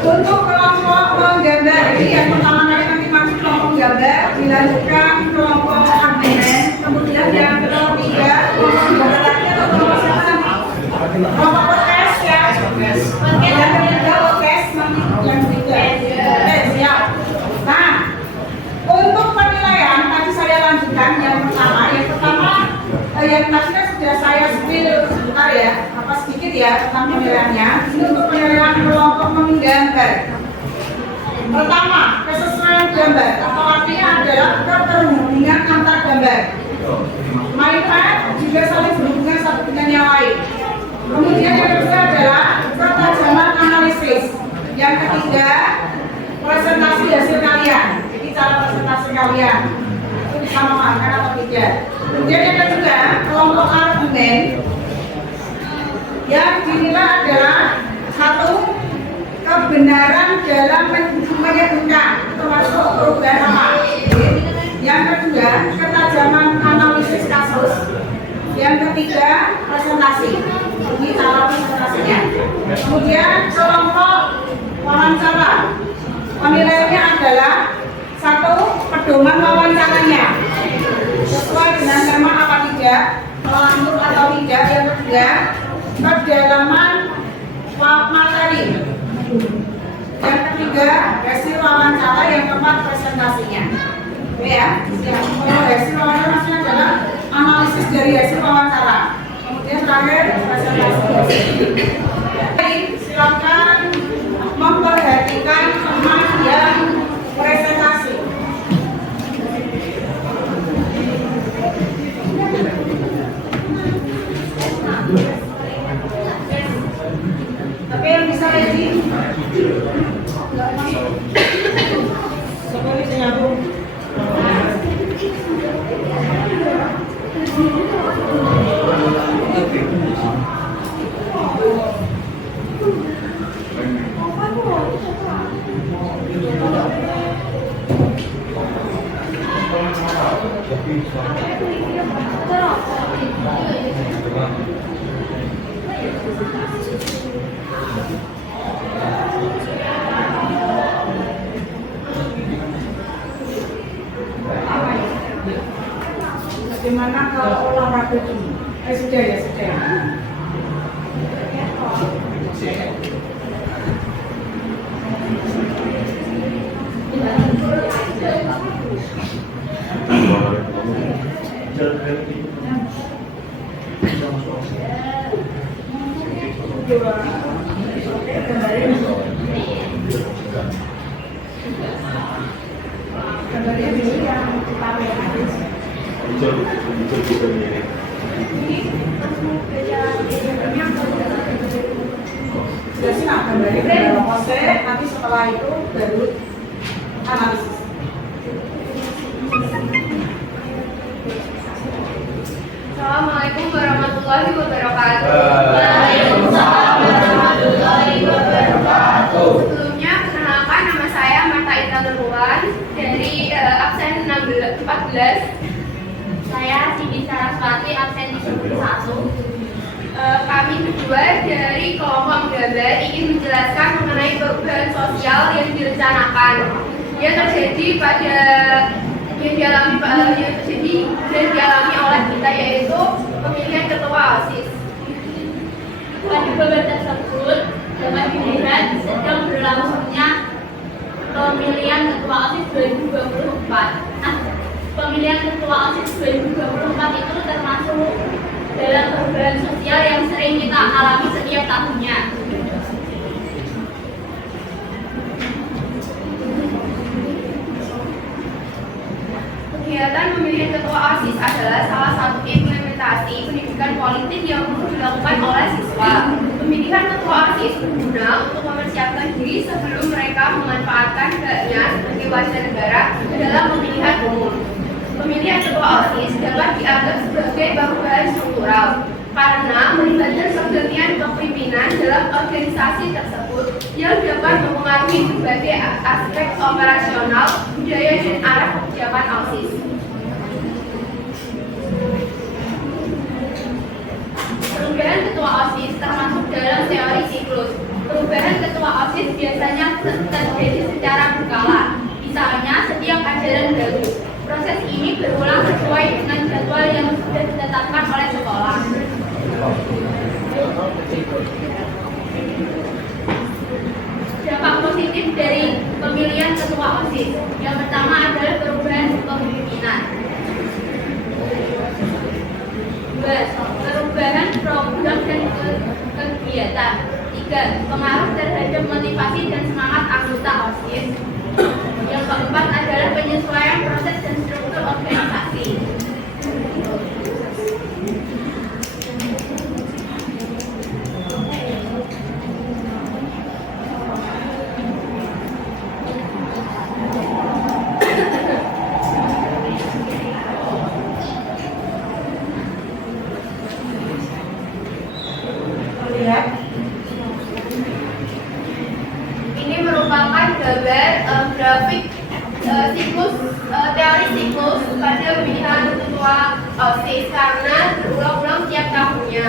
Untuk kelompok menggambar ini yang pertama kali nanti masuk kelompok menggambar, dilanjutkan kelompok argumen, kemudian yang ketiga kelompok menggambar lagi atau kelompok siapa? Kelompok podcast ya. Yang ketiga podcast nanti yang ketiga. Oke, siap. Nah, untuk penilaian tadi saya lanjutkan yang pertama yang tadi kan sudah saya spill sebentar ya, sedikit ya tentang penilaiannya. Ini untuk penilaian kelompok menggambar. Pertama, kesesuaian gambar atau artinya adalah keterhubungan antar gambar. Melihat juga saling berhubungan satu dengan yang lain. Kemudian yang kedua adalah ketajaman analisis. Yang ketiga, presentasi hasil kalian. Jadi cara presentasi kalian itu bisa memaafkan atau tidak. Kemudian yang ketiga, kelompok argumen yang dinilai adalah kebenaran dalam menyebutkan termasuk perubahan apa. Yang kedua, ketajaman analisis kasus. Yang ketiga, presentasi. Ini cara presentasinya. Kemudian kelompok wawancara. Penilaiannya adalah satu, pedoman wawancaranya sesuai dengan tema apa tidak, melanjut atau tidak. Yang kedua, kedalaman materi. Yang ketiga, hasil wawancara. Yang keempat, presentasinya. Oke ya, kalau hasil wawancara maksudnya adalah analisis dari hasil wawancara. Kemudian terakhir, presentasi. Baik, silakan memperhatikan teman yang presentasi. Tapi yang bisa ready? Enggak masuk. Siapa bisa nyambung? Bagaimana kalau olahraga ini? Sudah ya, sudah ya. Gambarnya dulu yang kita lihat. Jelasin gambarnya dalam pose, nanti setelah itu baru analisis. Assalamualaikum warahmatullahi wabarakatuh. Waalaikumsalam warahmatullahi wabarakatuh. Sebelumnya perkenalkan, nama saya Marta Ita Nurwan dari absen 14. Saya Siti Saraswati, absen di 11. Kami berdua dari kelompok gambar ingin menjelaskan mengenai perubahan sosial yang direncanakan yang terjadi pada yang dialami oleh kita, yaitu pemilihan ketua OSIS. Pada beberapa tersebut dapat dilihat sedang berlangsungnya pemilihan ketua OSIS 2024. Nah, pemilihan ketua OSIS 2024 itu termasuk dalam perubahan sosial yang sering kita alami setiap tahunnya. Kegiatan pemilihan ketua OSIS adalah salah satu implementasi pendidikan politik yang dilakukan oleh siswa. Pemilihan ketua OSIS berguna untuk mempersiapkan diri sebelum mereka memanfaatkan haknya sebagai warga negara dalam pemilihan umum. Pemilihan ketua OSIS dapat dianggap sebagai perubahan struktural karena melibatkan pergantian kepemimpinan dalam organisasi tersebut yang dapat mempengaruhi berbagai aspek operasional, budaya, dan arah kebijakan OSIS. Perubahan ketua OSIS termasuk dalam teori siklus. Perubahan ketua OSIS biasanya terjadi secara berkala, misalnya setiap ajaran baru. Proses ini berulang sesuai dengan jadwal yang sudah ditetapkan oleh sekolah. Dampak positif dari pemilihan ketua OSIS. Yang pertama adalah perubahan kepemimpinan. 2. Perubahan program dan kegiatan. 3. Pengaruh terhadap motivasi dan semangat anggota OSIS. Yang keempat adalah penyesuaian proses dan struktur organisasi. Ini siklus teori siklus pada pemilihan ketua OSIS karena berulang-ulang tiap tahunnya.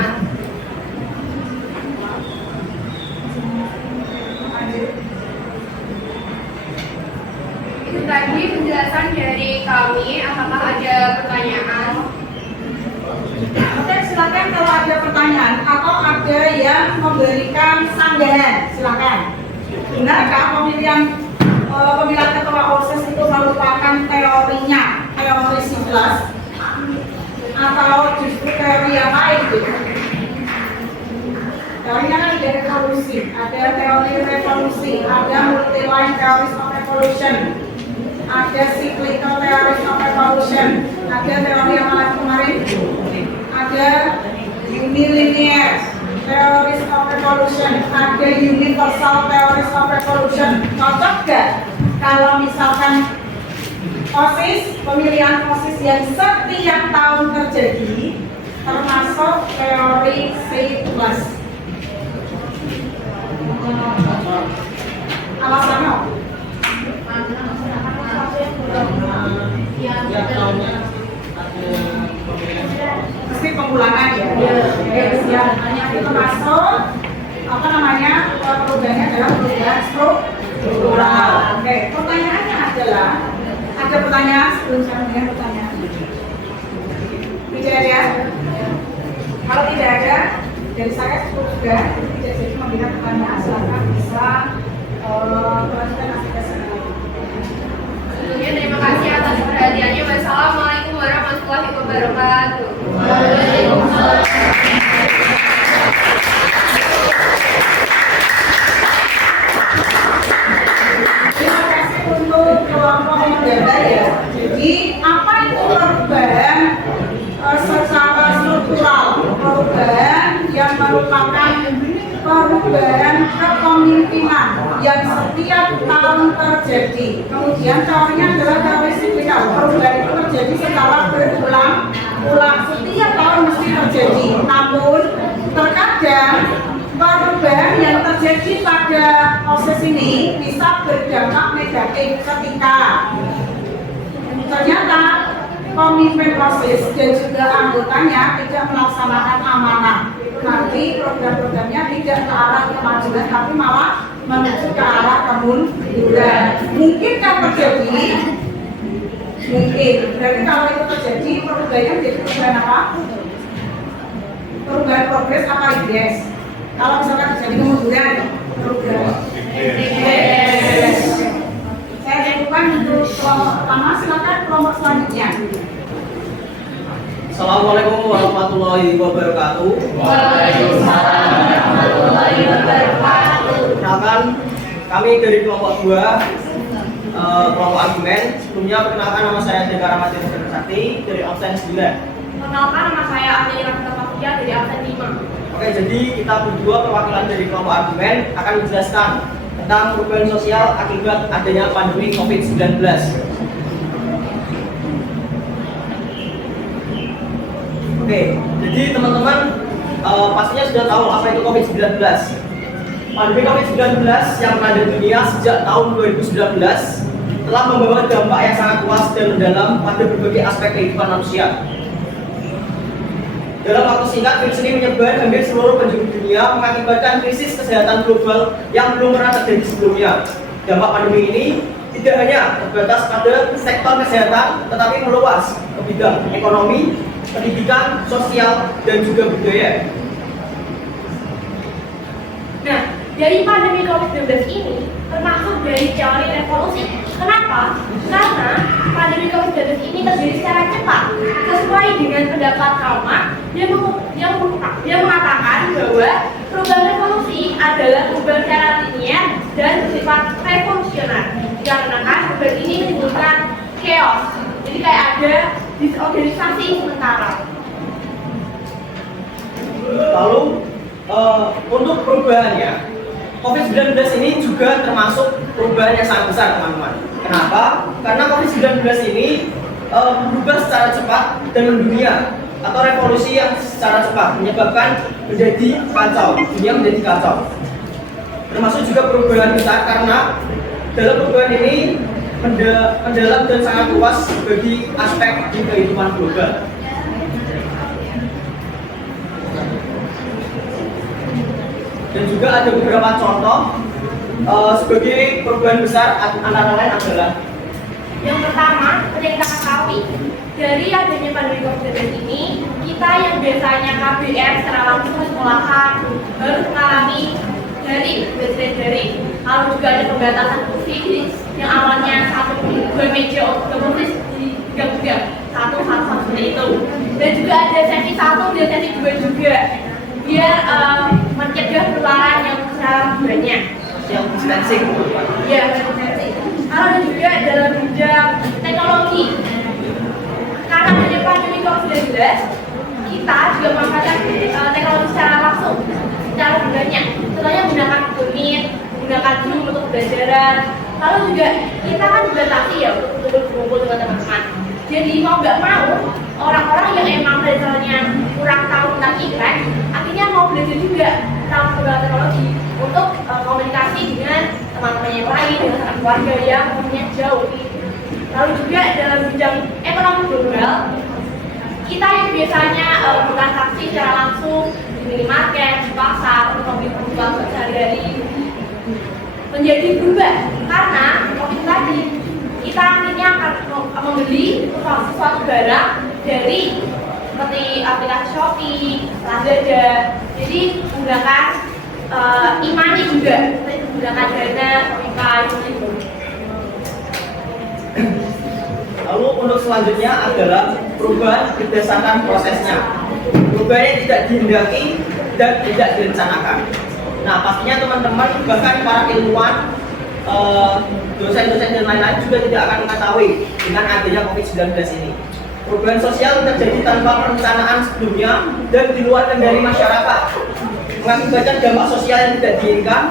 Itu tadi penjelasan dari kami. Apakah ada pertanyaan? Oke, silakan kalau ada pertanyaan atau ada yang memberikan sanggahan, silakan. Benarkah pemilihan ketua OSIS itu merupakan teorinya, teori 11 atau justru teori yang lain gitu? Teorinya kan ada revolusi, ada teori revolusi, ada multi-line theories of evolution, ada cyclical theories of evolution, ada teori yang malah kemarin, ada unilinear theories of evolution, ada universal theories of evolution. Cocok gak kalau misalkan OSIS, pemilihan OSIS yang setiap tahun terjadi termasuk teori C+. Alasannya mesti pengulangan ya. Itu termasuk apa namanya, perubahannya adalah perubahan struktural. Oke, pertanyaannya adalah, ada pertanyaan sebelum saya mendengar pertanyaan? Tidak ada? Kalau tidak ada, dari saya cukup sudah. Tidak jadi memberikan pertanyaan, silakan bisa melanjutkan aplikasi. Sebelumnya terima kasih atas perhatiannya. Wassalamualaikum warahmatullahi wabarakatuh. Waalaikumsalam. Terima kasih untuk kelompok menggambar ya. Jadi apa itu perubahan secara struktural? Perubahan yang merupakan perubahan kepemimpinan yang setiap tahun terjadi. Kemudian teorinya adalah teori siklikal. Perubahan itu terjadi secara berulang-ulang, setiap tahun mesti terjadi. Namun terkadang perubahan yang terjadi pada proses ini bisa berdampak negatif ketika ternyata pemimpin OSIS dan juga anggotanya tidak melaksanakan amanah. Nanti program-programnya tidak ke arah kemajuan, tapi malah menuju ke arah kemunduran. Mungkin kan terjadi? Mungkin. Berarti kalau itu terjadi, perubahannya menjadi perubahan apa? Perubahan progres apa yes? Kalau misalkan terjadi kemunduran, perubahan. Yes. Saya lakukan untuk kelompok pertama, silakan kelompok selanjutnya. Assalamualaikum warahmatullahi wabarakatuh. Waalaikumsalam warahmatullahi wabarakatuh. Perkenalkan, kami dari kelompok 2, kelompok argumen. Sebelumnya perkenalkan, nama saya Deka Ramadhan Sakti dari absen 9. Perkenalkan, nama saya Amelia Rahmatullah dari absen 5. Oke, jadi kita berdua perwakilan dari kelompok argumen akan menjelaskan tentang perubahan sosial akibat adanya pandemi COVID-19. Oke, jadi teman-teman pastinya sudah tahu apa itu COVID-19. Pandemi COVID-19 yang melanda dunia sejak tahun 2019 telah membawa dampak yang sangat luas dan mendalam pada berbagai aspek kehidupan manusia. Dalam waktu singkat, virus ini menyebar hampir seluruh penjuru dunia, mengakibatkan krisis kesehatan global yang belum pernah terjadi sebelumnya. Dampak pandemi ini tidak hanya terbatas pada sektor kesehatan, tetapi meluas ke bidang ekonomi, pendidikan, sosial, dan juga budaya. Nah, dari pandemi COVID-19 ini termasuk dari teori revolusi. Kenapa? Karena pandemi COVID-19 ini terjadi secara cepat, sesuai dengan pendapat Karl Marx yang mengatakan bahwa perubahan revolusi adalah perubahan secara linear dan bersifat revolusioner. Dikarenakan perubahan ini menimbulkan chaos. Jadi kayak ada disorganisasi sementara. Lalu untuk perubahannya, COVID-19 ini juga termasuk perubahan yang sangat besar, teman-teman. Kenapa? Karena COVID-19 ini berubah secara cepat dan mendunia, atau revolusi yang secara cepat menyebabkan menjadi kacau, dunia menjadi kacau. Termasuk juga perubahan besar karena dalam perubahan ini mendalam dan sangat luas bagi aspek di kehidupan global. Dan juga ada beberapa contoh sebagai perubahan besar antara lain adalah Yang pertama, seperti yang kita ketahui, dari adanya pandemi COVID-19 ini, kita yang biasanya KBM secara langsung di sekolahan harus mengalami daring. Lalu juga ada pembatasan kursi yang awalnya 1-2 meja untuk kursi juga 1 seperti itu. Dan juga ada sesi 1 dan sesi 2 juga, biar mencegah penularan yang secara banyak. yang distancing. Ya, distancing. Lalu ada juga dalam bidang teknologi. Karena adanya pandemi COVID-19, kita juga menggunakan teknologi secara langsung, secara banyak. Contohnya menggunakan Meet, menggunakan Zoom untuk pembelajaran. Lalu juga kita kan dibatasi ya untuk berkumpul dengan teman-teman. Jadi mau nggak mau, orang-orang yang emang dasarnya kurang tahu tentang internet, akhirnya mau belajar juga tentang penggunaan teknologi untuk komunikasi dengan teman-teman yang lain, dengan sanak keluarga yang umumnya jauh. Lalu juga dalam bidang ekonomi global, kita yang biasanya bertransaksi secara langsung di minimarket, di pasar, atau di kebutuhan sehari-hari menjadi berubah karena COVID tadi. Kita akhirnya akan membeli sesuatu barang dari seperti aplikasi Shopee, Lazada. Jadi menggunakan e-money juga, menggunakan Dana, Shopify, gitu. Lalu untuk selanjutnya adalah perubahan berdasarkan prosesnya. Perubahan yang tidak dihendaki dan tidak direncanakan. Nah, pastinya teman-teman bahkan para ilmuwan, dosen-dosen dan lain-lain juga tidak akan mengetahui dengan adanya COVID-19 ini. Perubahan sosial terjadi tanpa perencanaan sebelumnya dan di luar kendali masyarakat. Mengakibatkan dampak sosial yang tidak diinginkan,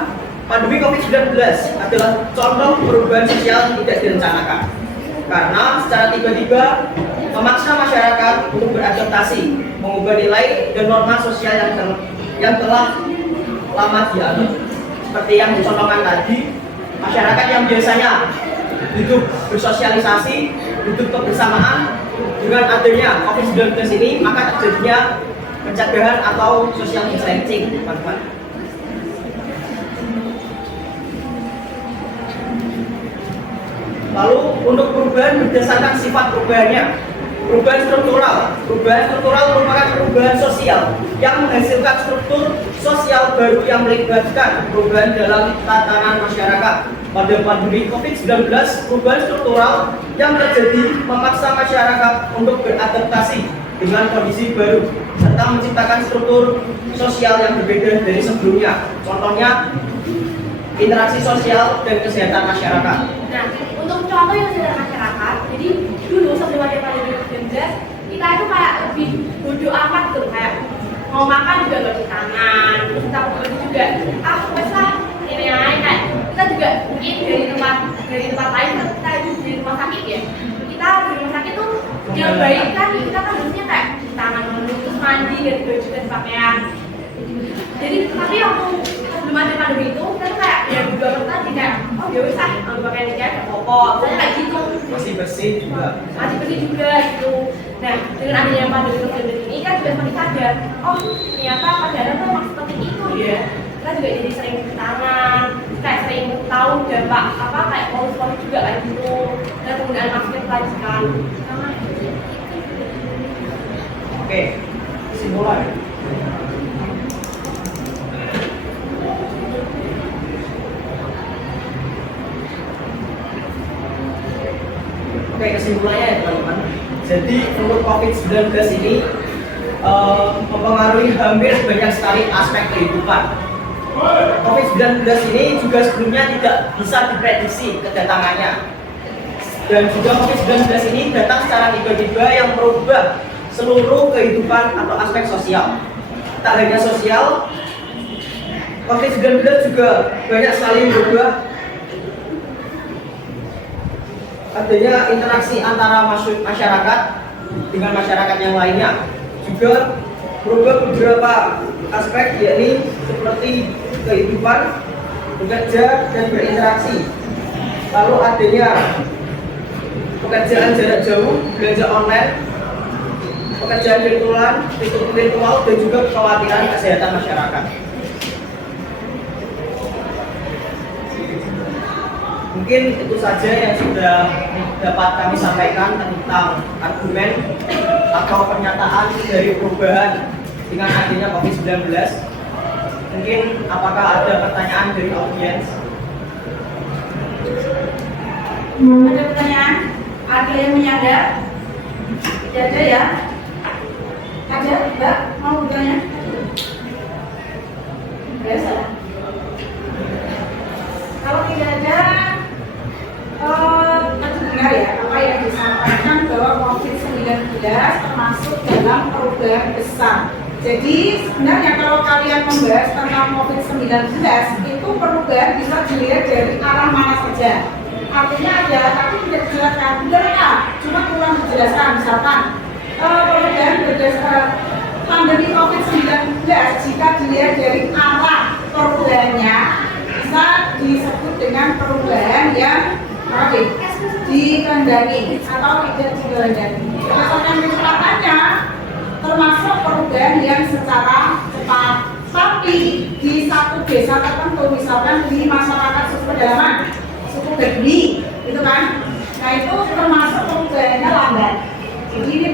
pandemi COVID-19 adalah contoh perubahan sosial yang tidak direncanakan. Karena secara tiba-tiba memaksa masyarakat untuk beradaptasi, mengubah nilai dan norma sosial yang telah lama dianut. Seperti yang dicontohkan tadi, masyarakat yang biasanya hidup bersosialisasi, hidup kebersamaan, dengan adanya COVID-19 ini maka terjadinya pencegahan atau social distancing, teman-teman. Lalu untuk perubahan berdasarkan sifat perubahannya. Perubahan struktural merupakan perubahan sosial yang menghasilkan struktur sosial baru yang melibatkan perubahan dalam tatanan masyarakat. Pada pandemi COVID-19, perubahan struktural yang terjadi memaksa masyarakat untuk beradaptasi dengan kondisi baru serta menciptakan struktur sosial yang berbeda dari sebelumnya. Contohnya interaksi sosial dan kesehatan masyarakat. Nah, untuk contoh yang dari masyarakat, jadi dulu sebelum ada pandemi COVID-19, kita itu kayak lebih bodo amat tuh, kayak mau makan juga nggak cuci tangan, terus kita pergi juga, wes lah, ini yang lain kayak kita juga mungkin dari tempat lain, kita itu di rumah sakit ya, kita di rumah sakit tuh yang baik kan, kita kan harusnya kayak cuci tangan dulu, terus mandi, ganti baju dan pakaian. Jadi tapi waktu sebelum ada pandemi itu kita tuh kayak ya juga tadi kayak ya wes lah ambil pakaian ini kayak popok, misalnya kayak gitu. Masih bersih juga Gitu. Nah, dengan adanya pandemi COVID-19 ini kan juga semakin sadar, ternyata pacaran tuh emang seperti itu ya. Kita juga jadi sering cuci tangan, kayak sering tahu dampak kayak polusi juga kayak gitu, dan penggunaan masker kelanjutan. Oke, kesimpulan. Oke, kesimpulannya ya teman-teman. Jadi untuk COVID-19 ini mempengaruhi hampir banyak sekali aspek kehidupan. COVID-19 ini juga sebelumnya tidak bisa diprediksi kedatangannya. Dan juga COVID-19 ini datang secara tiba-tiba yang merubah seluruh kehidupan atau aspek sosial. Tak hanya sosial, COVID-19 juga banyak sekali merubah adanya interaksi antara masyarakat dengan masyarakat yang lainnya, juga merubah beberapa aspek, yakni seperti kehidupan, bekerja, dan berinteraksi. Lalu adanya pekerjaan jarak jauh, belanja online, pekerjaan virtual, dan juga kekhawatiran kesehatan masyarakat. Mungkin itu saja yang sudah dapat kami sampaikan tentang argumen atau pernyataan dari perubahan dengan adanya COVID-19. Mungkin apakah ada pertanyaan dari audiens? Ada pertanyaan? Ada yang menyadar? Tidak ada ya? Ada, Mbak? Mau bertanya? Biasa. Kalau tidak ada, tentu benar ya apa yang disampaikan bahwa COVID-19 termasuk dalam perubahan besar. Jadi sebenarnya kalau kalian membahas tentang COVID-19 itu perubahan bisa dilihat dari arah mana saja. Artinya ada, tapi tidak dijelaskan. Dari A, cuma kurang dijelaskan. Misalkan perubahan berdasarkan pandemi COVID-19 jika dilihat dari arah perubahannya bisa disebut dengan perubahan yang dikehendaki atau tidak dikehendaki. Berdasarkan kecepatannya termasuk perubahan yang secara cepat. Tapi di satu desa tertentu, misalkan di masyarakat suku pedalaman, suku Bedui, gitu kan? Nah itu termasuk perubahannya lambat. Jadi ini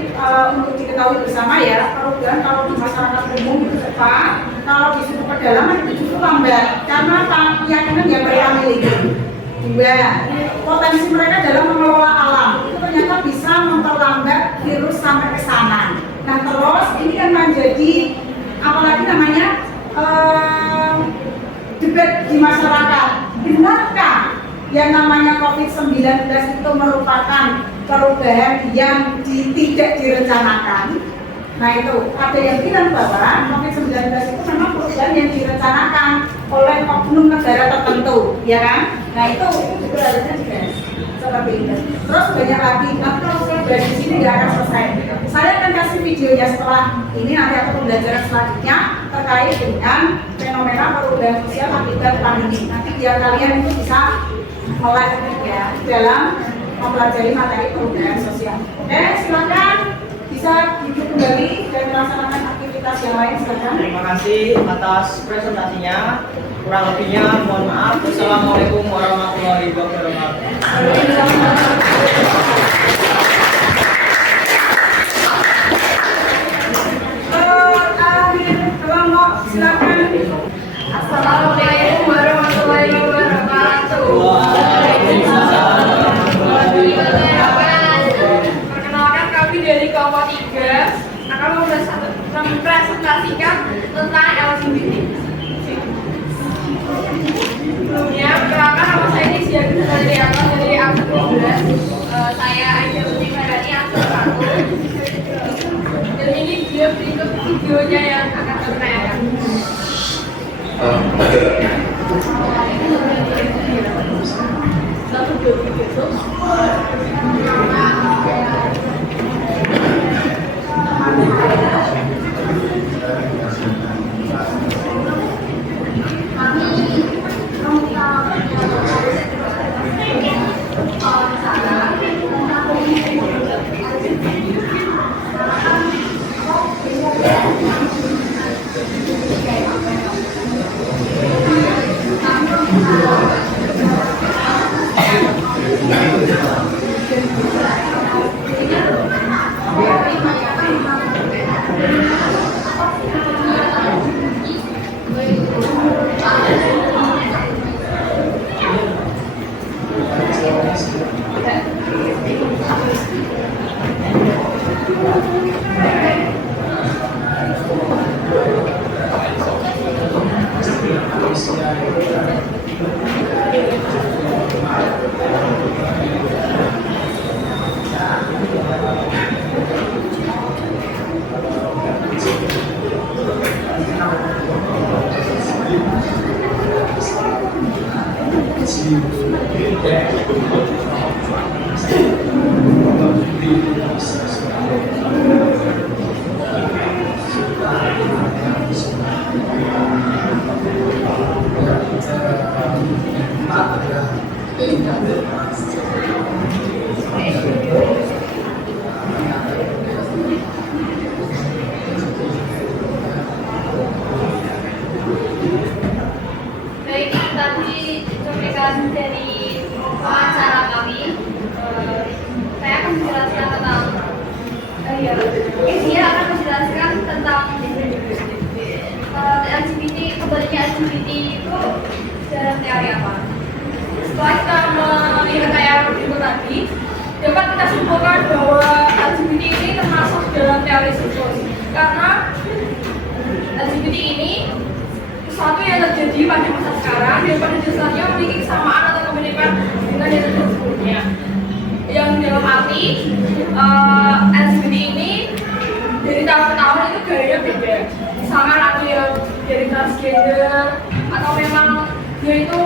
untuk diketahui bersama ya, perubahan kalau di masyarakat umum itu cepat, kalau di suku pedalaman itu justru lambat. Karena apa? Keyakinan yang mereka miliki. Dua, potensi mereka dalam mengelola alam itu ternyata bisa memperlambat virus sampai ke sana. Nah terus ini kan menjadi apalagi namanya debat di masyarakat. Benarkah yang namanya COVID-19 itu merupakan perubahan yang tidak direncanakan? Nah itu ada yang bilang bahwa COVID-19 itu memang perubahan yang direncanakan oleh oknum negara tertentu, ya kan? Nah itu juga harusnya dibahas seperti itu. Terus banyak lagi, tapi kalau saya bahas di sini nggak akan selesai. Saya akan kasih videonya setelah ini, nanti aku pembelajaran selanjutnya terkait dengan fenomena perubahan sosial akibat pandemi. Nanti biar kalian itu bisa melek ya dalam mempelajari materi perubahan sosial. Oke, silakan bisa duduk kembali dan melaksanakan aktivitas yang lain. Silakan. Terima kasih atas presentasinya. Kurang lebihnya mohon maaf. Wassalamualaikum warahmatullahi wabarakatuh. Silakan. Assalamualaikum warahmatullahi wabarakatuh. Perkenalkan kami dari kelompok 3 akan mempresentasikan tentang LGBT. Sebelumnya, perkenalkan nama saya Nisya dari angkatan 12. Saya Aisyah Putri Madani angkatan 1. Dan ini dia berikut videonya yang akan saya pertanyakan. Thank you. dari pengacara kami, saya akan menjelaskan tentang dia akan menjelaskan tentang LGBT, kembalinya LGBT itu dalam teori apa. Setelah kita melihat kayak itu tadi, dapat kita simpulkan bahwa LGBT ini termasuk dalam teori psikologi karena LGBT ini sesuatu yang terjadi pada masa sekarang dan pada dasarnya memiliki kesamaan atau kemiripan dengan yang sebelumnya. Yang dalam arti LGBT ini dari tahun ke tahun itu gayanya beda. Misalkan ada yang dari transgender atau memang dia itu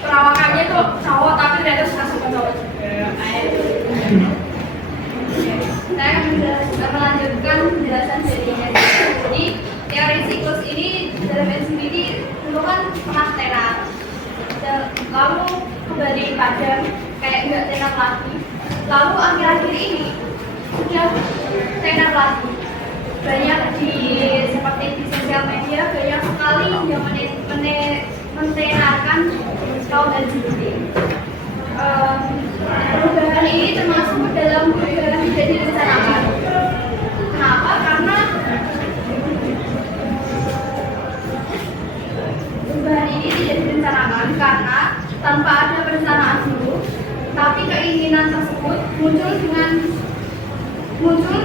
perawakannya itu cowok tapi ternyata suka cowok juga. Saya akan melanjutkan penjelasan jadinya. Jadi teori siklus ini dalam LGBT dulu kan pernah tenar, lalu kembali padam kayak nggak tenar lagi. Lalu akhir-akhir ini sudah tenar lagi. Banyak seperti di sosial media banyak sekali yang mentenarkan kaum LGBT. Perubahan ini termasuk dalam perubahan tidak direncanakan. Kenapa? Karena perubahan ini tidak direncanakan karena tanpa ada perencanaan dulu, tapi keinginan tersebut muncul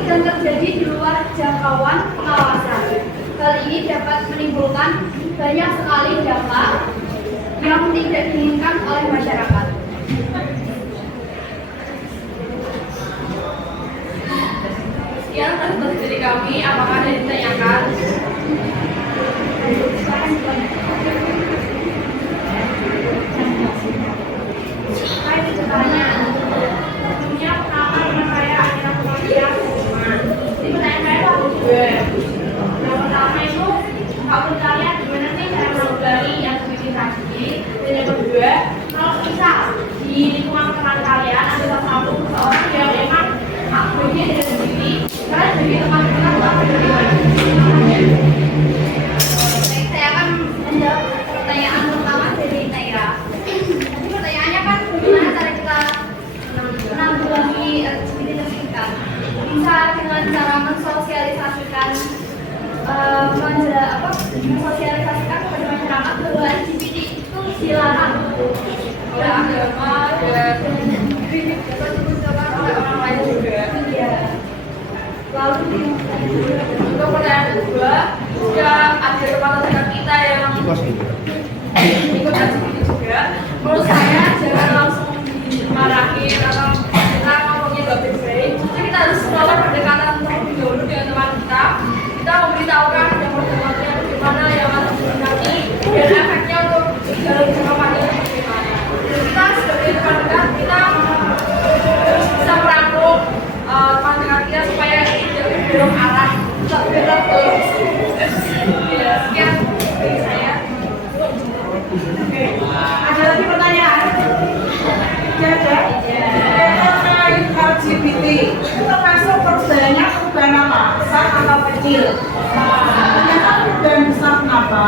dan terjadi di luar jangkauan pengawasan. Hal ini dapat menimbulkan banyak sekali dampak yang tidak diinginkan oleh masyarakat. Sekian pendapat dari kami, apakah ada yang ditanyakan? Saya ditanya, sebelumnya pertama saya ada kuliah jadi pertanyaan saya itu juga. Yang pertama itu, kalau kalian gimana sih cara mengulangi yang komunikasi? Dan yang kedua, kalau misal di lingkungan teman kalian ada salah satu seseorang yang memang aktornya tidak sendiri, kalian jadi teman-teman apa dari mana? Saya akan menjawab pertanyaan pertama dari Naira. Tadi pertanyaannya kan bagaimana cara kita menanggulangi LGBT tersebut? Bisa dengan cara mensosialisasikan mensosialisasikan kepada masyarakat bahwa LGBT itu dilarang oleh agama dan oleh orang lain juga. Lalu untuk pertanyaan kedua, jika ada teman-teman kita yang ikut LGBT juga, menurut saya jangan langsung dimarahin atau kita ngomongnya gak baik-baik. Kita harus melakukan pendekatan terlebih dahulu dengan teman kita. Kita memberitahukan yang pertemuannya bagaimana, yang harus dihindari, dan efeknya untuk dalam jangka panjang bagaimana. Kita sebagai teman dekat, kita harus bisa merangkul teman dekat kita supaya tidak belok arah, tidak belok terus. Sekian dari saya. Ada lagi pertanyaan? Ada? Terkait LGBT itu termasuk perubahannya perubahan apa? Besar atau kecil? Ternyata perubahan besar kenapa?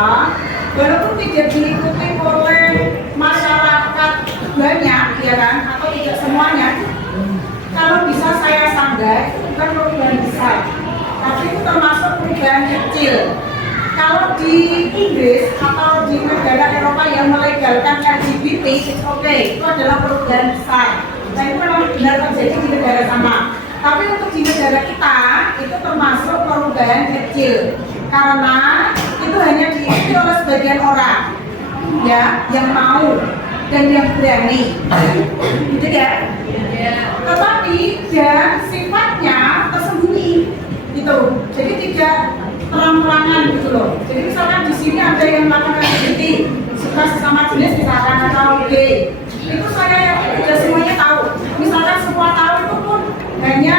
Walaupun tidak diikuti oleh masyarakat banyak, ya kan? Atau tidak semuanya. Kalau bisa saya sanggah, itu bukan perubahan besar, tapi itu termasuk perubahan kecil. Kalau di Inggris atau di negara Eropa yang melegalkan LGBT, oke, itu adalah perubahan besar. Nah itu memang benar terjadi di negara sama. Tapi untuk di negara kita, itu termasuk perubahan kecil. Karena itu hanya diikuti oleh sebagian orang, ya, yang mau dan yang berani. Gitu ya. Tetapi dan sifatnya tersembunyi, gitu. Jadi tidak terang-terangan gitu loh. Jadi misalkan di sini ada yang melakukan LGBT, suka sesama jenis misalkan atau gay, itu saya yang tidak semuanya tahu. Misalkan semua tahu itu pun hanya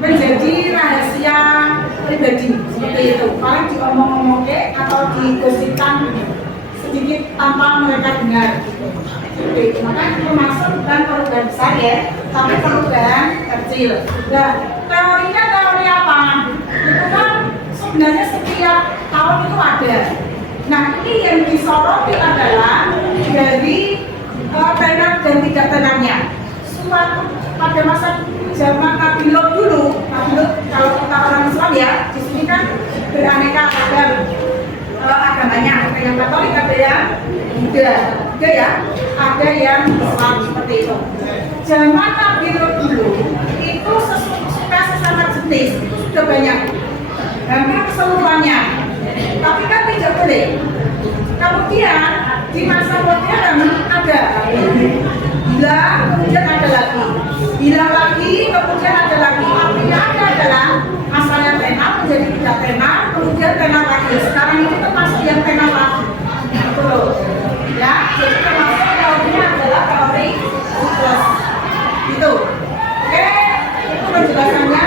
menjadi rahasia pribadi seperti itu. Paling diomong-omongke atau digosipkan sedikit tanpa mereka dengar. Gitu. Maka itu masuk bukan perubahan besar ya, tapi perubahan kecil. Nah, teorinya teori apa? Itu kan sebenarnya setiap tahun itu ada. Nah ini yang disoroti adalah tidak tenangnya. Suatu pada masa zaman Nabi Lot dulu, Nabi Lot kalau kita orang Islam ya, di sini kan beraneka ragam agamanya, ada yang Katolik, ada yang Buddha, ya, ada yang Islam seperti itu. Zaman Nabi Lot dulu itu suka sesama jenis itu sudah banyak, hampir keseluruhannya. Tapi kan tidak boleh. Kemudian di masa modern ada bila, kemudian ada lagi, bila lagi, kemudian ada lagi. Artinya ada adalah asalnya tenar menjadi tidak tenar, kemudian tenar lagi. Sekarang ini termasuk yang tenar lagi. Betul. Ya, jadi termasuk teorinya adalah teori plus. Gitu. Oke, itu penjelasannya.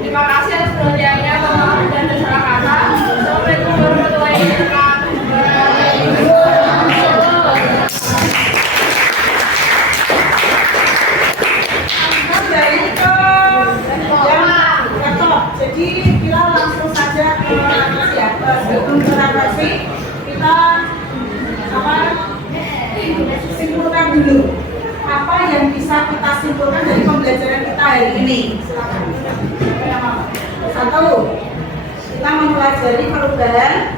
Terima kasih atas perhatiannya Bapak dan masyarakat. Assalamualaikum warahmatullahi wabarakatuh. Dari ke laptop. Jadi kita langsung saja ke ya, sebelum berinteraksi kita simpulkan dulu apa yang bisa kita simpulkan dari pembelajaran kita hari ini. Silakan. Satu, kita mempelajari perubahan.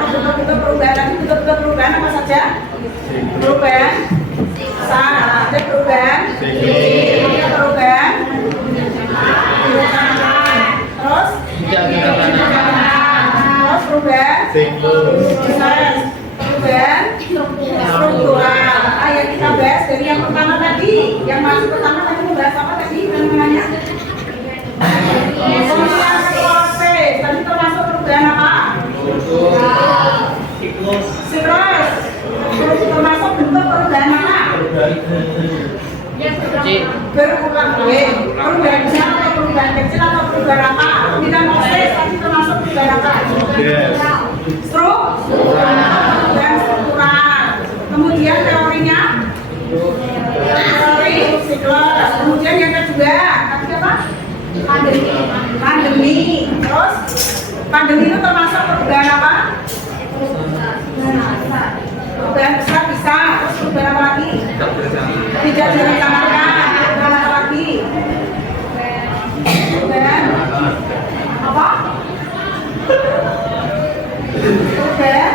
Betul-betul perubahan. Nanti betul-betul perubahan apa saja? Perubahan. Ada perubahan. Ada perubahan. Terus? Terus perubahan. Perubahan struktural. Yang kita bahas dari yang pertama tadi. Yang masuk pertama tadi membahas apa tadi? Namanya? Pemilihan proses. Tadi termasuk perubahan apa? Siklus. Termasuk bentuk perubahan apa? Berulang. Perubahan besar atau perubahan kecil atau perubahan apa? Pemilihan proses tadi termasuk perubahan apa? Dan struktural. Kemudian teorinya? Teori siklus. Kemudian yang kedua, tadi apa? Pandemi. Terus pandemi itu termasuk perubahan apa? Perubahan besar bisa. Terus perubahan apa lagi? Tidak direncanakan. Perubahan apa lagi? Perubahan apa? Perubahan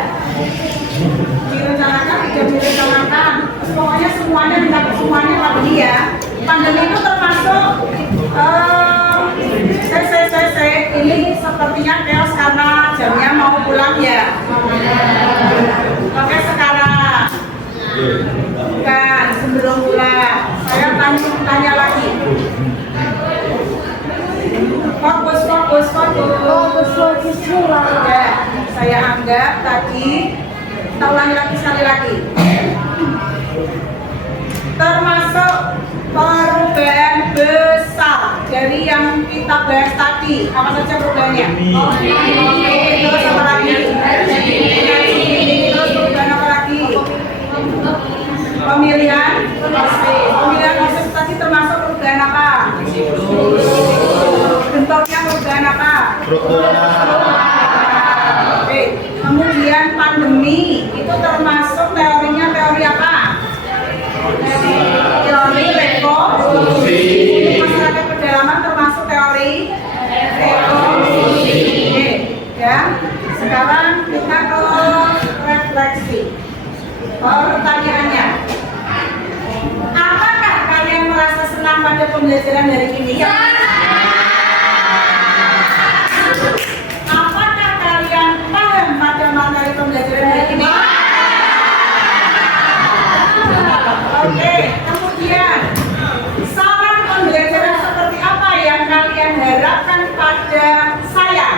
direncanakan, tidak direncanakan. Pokoknya semuanya pandemi ya. Pandemi itu termasuk ini sepertinya chaos karena jamnya mau pulang ya. Oke, sekarang bukan sebelum pulang. Saya tanya lagi. Fokus. Ya, saya anggap tadi kita ulangi lagi sekali lagi. Termasuk perubahan besar dari yang kita bahas tadi. Apa saja perubahannya? Terus apa lagi? Terus perubahan apa lagi? Pemilihan proses tadi termasuk perubahan apa? Bentuknya perubahan apa? Oke. Kemudian pandemi itu termasuk teorinya teori apa? Teori revolusi. Masyarakat pedalaman termasuk teori revolusi. Ya. Sekarang kita ke refleksi. Pertanyaannya, apakah kalian merasa senang pada pembelajaran hari ini? Apakah kalian paham pada materi pembelajaran hari ini? Oke, kemudian saran pembelajaran seperti apa yang kalian harapkan pada saya?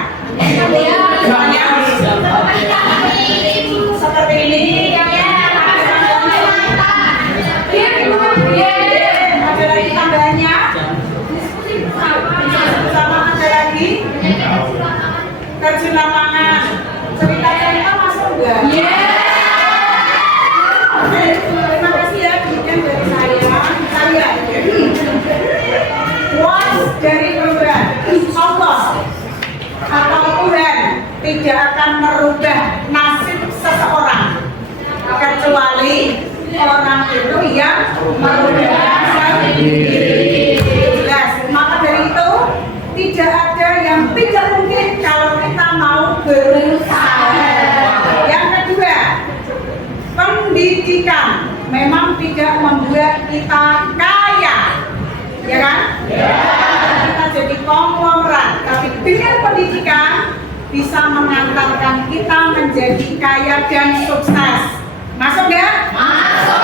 Seperti ini. Ada lagi tambahannya? Sama ada lagi? Terjun lapangan. Cerita-cerita masuk enggak? Oke, terima kasih ya demikian dari saya. Was dari perubahan Allah atau Tuhan tidak akan merubah nasib seseorang kecuali orang itu yang merugikan sendiri. Jelas. Maka dari itu tidak ada yang tidak mungkin kalau kita mau berusaha. Yang kedua, pendidikan memang tidak membuat kita kaya, ya kan? Kita jadi konglomerat, tapi dengan pendidikan bisa mengantarkan kita menjadi kaya dan sukses. Masuk nggak? Masuk.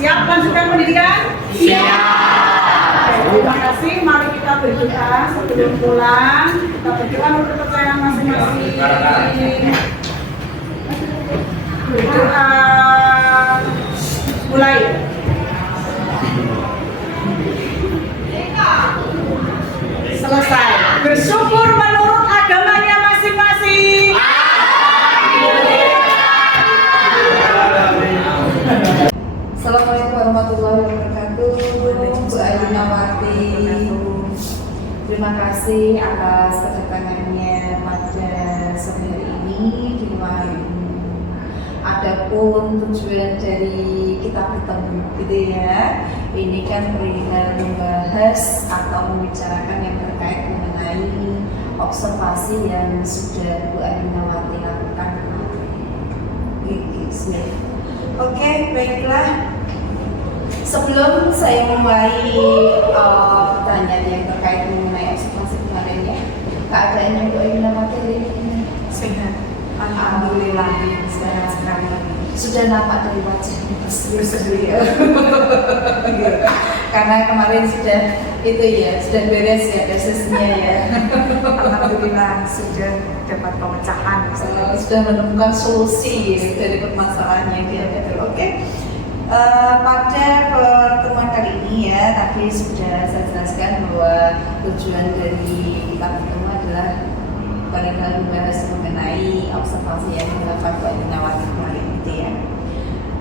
Siap lanjutkan pendidikan? Siap. Terima kasih. Mari kita berdoa sebelum pulang. Kita berdoa menurut kepercayaan masing-masing. Berdoa mulai. Selesai. Bersyukur menurut agamanya masing-masing. Assalamualaikum warahmatullahi wabarakatuh. Bu Ainawati, terima kasih atas kedatangannya pada sore hari ini di rumah Ibu. Adapun tujuan dari kita bertemu gitu ya, ini kan perihal membahas atau membicarakan yang terkait mengenai observasi yang sudah Bu Ainawati lakukan kemarin. Oke, baiklah. Sebelum saya mulai pertanyaan yang terkait mengenai observasi kemarin ya, keadaannya Bu Ainawati hari ini Sehat. Alhamdulillah, sehat sekali. Sudah nampak dari wajahnya berseri ya. Karena kemarin sudah itu ya, sudah beres ya tesisnya ya. Alhamdulillah sudah dapat pemecahan. Sudah menemukan solusi ya, dari permasalahan yang dihadapi. Oke. Pada pertemuan kali ini ya, tadi sudah saya jelaskan bahwa tujuan dari kita bertemu adalah barangkali membahas mengenai observasi yang dilakukan Bu Ainawati kemarin gitu ya.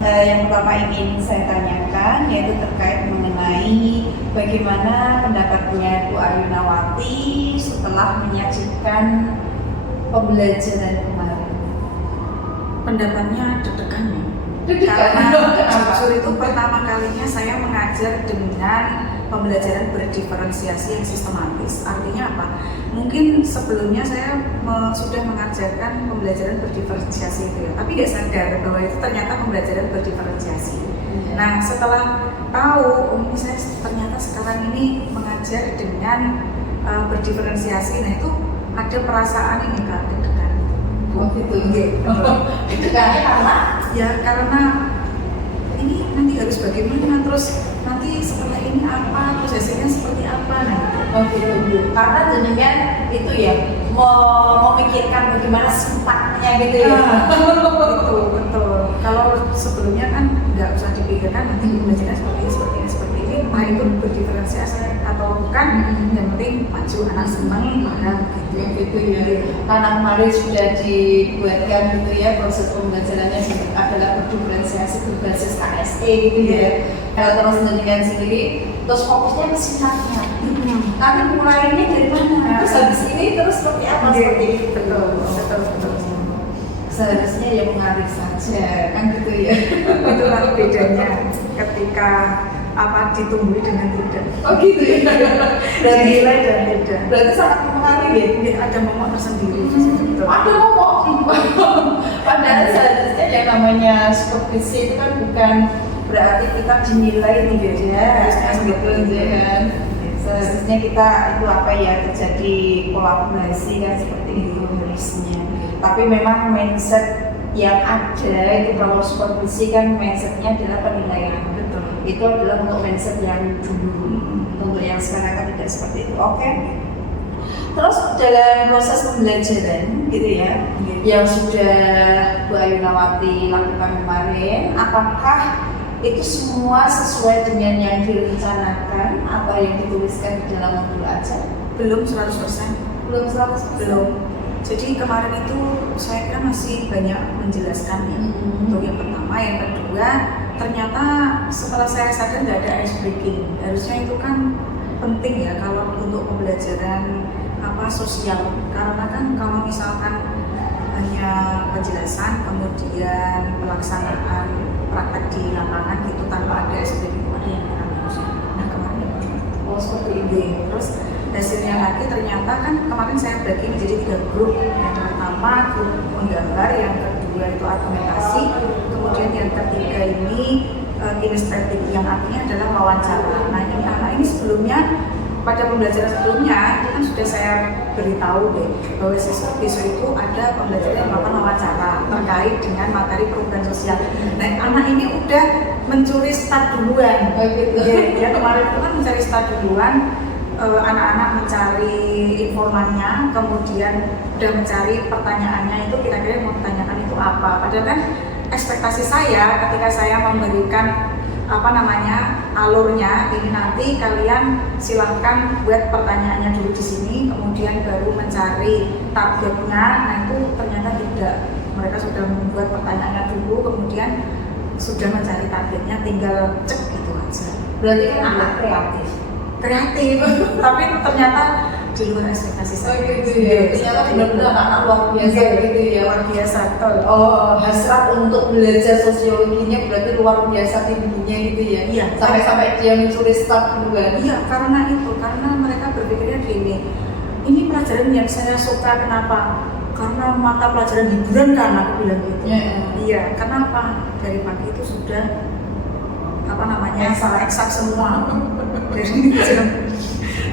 Yang pertama ingin saya tanyakan yaitu terkait mengenai bagaimana pendapatnya Bu Ainawati setelah menyaksikan pembelajaran kemarin. Pendapatnya deg-degan ya. Karena jujur itu pertama kalinya saya mengajar dengan pembelajaran berdiferensiasi yang sistematis. Artinya apa? Mungkin sebelumnya saya sudah mengajarkan pembelajaran berdiferensiasi itu ya, tapi nggak sadar bahwa itu ternyata pembelajaran berdiferensiasi. Nah, setelah tahu, ini saya ternyata sekarang ini mengajar dengan berdiferensiasi. Nah, itu ada perasaan ini Kak, deg-degan. Oh gitu, deg-degannya karena? Ya karena ini nanti harus bagaimana, terus nanti setelah ini apa, terus hasilnya seperti apa, nah oh gitu. Karena jenengan itu ya memikirkan bagaimana sifatnya gitu ya. Betul. Kalau sebelumnya kan nggak usah dipikirkan nanti pembelajaran seperti ini, entah itu berdiferensiasi atau bukan, yang penting maju anak senang paham gitu ya. Karena kemarin sudah dibuatkan gitu ya, proses pembelajarannya adalah berdiferensiasi berbasis KSE gitu ya. Terus dengan sendiri, terus fokusnya ke sifatnya. Nanti mulainya dari mana? Terus habis ini terus seperti apa? Seperti itu. Betul. Seharusnya ya mengalir saja kan gitu ya. Itulah bedanya ketika ditumbuhi dengan tidak. Oh gitu ya. Dari nilai dan tidak. Berarti sangat mengalir ya. Ada momok tersendiri. Ada momok. Padahal seharusnya yang namanya supervisi itu kan bukan berarti kita dinilai tidak ya. Gitu ya kan. Seharusnya kita itu terjadi kolaborasi kan seperti itu harusnya. Tapi memang mindset yang ada itu kalau supervisi kan mindsetnya adalah penilaian. Betul. Itu adalah untuk mindset yang dulu. Untuk yang sekarang kan tidak seperti itu. Oke. Terus dalam proses pembelajaran gitu ya, yang sudah Bu Ainawati lakukan kemarin, apakah itu semua sesuai dengan yang direncanakan atau yang dituliskan di dalam modul ajar? Belum 100%. Belum 100%. Belum. Jadi kemarin itu saya kira masih banyak menjelaskan ya. Untuk yang pertama, yang kedua, ternyata setelah saya sadar nggak ada ice breaking. Harusnya itu kan penting ya kalau untuk pembelajaran sosial. Karena kan kalau misalkan hanya penjelasan, kemudian pelaksanaan praktek di lapangan gitu tanpa ada SPP itu ada yang kurang bagus. Nah kemarin seperti ini. Terus hasilnya lagi ternyata kan kemarin saya bagi menjadi 3 grup. Yang pertama grup menggambar, yang kedua itu argumentasi, kemudian yang ketiga ini kinestetik, yang artinya adalah wawancara. Nah ini anak ini sebelumnya pada pembelajaran sebelumnya itu kan sudah saya beritahu deh bahwa siswa itu ada pembelajaran yang melakukan wawancara terkait dengan materi perubahan sosial. Nah anak ini udah mencuri start duluan. Ya kemarin itu kan mencari start duluan. Anak-anak mencari informannya, kemudian udah mencari pertanyaannya itu kira-kira mau ditanyakan itu apa. Padahal kan ekspektasi saya ketika saya memberikan alurnya ini, nanti kalian silahkan buat pertanyaannya dulu di sini, kemudian baru mencari targetnya. Nah itu ternyata tidak, mereka sudah membuat pertanyaannya dulu, kemudian sudah mencari targetnya, tinggal cek gitu aja. Berarti kan anak kreatif, tapi ternyata di luar ekspektasi saya. Oh gitu ya. Ternyata benar-benar anak luar biasa gitu ya. Luar biasa, betul. Oh, hasrat untuk belajar sosiologinya berarti luar biasa tingginya gitu ya. Iya. Sampai dia mencuri start duluan. Iya, karena mereka berpikirnya gini. Ini pelajaran yang saya suka, kenapa? Karena mata pelajaran hiburan kan, aku bilang gitu. Iya, kenapa? Dari pagi itu sudah salah eksak semua. Dari jam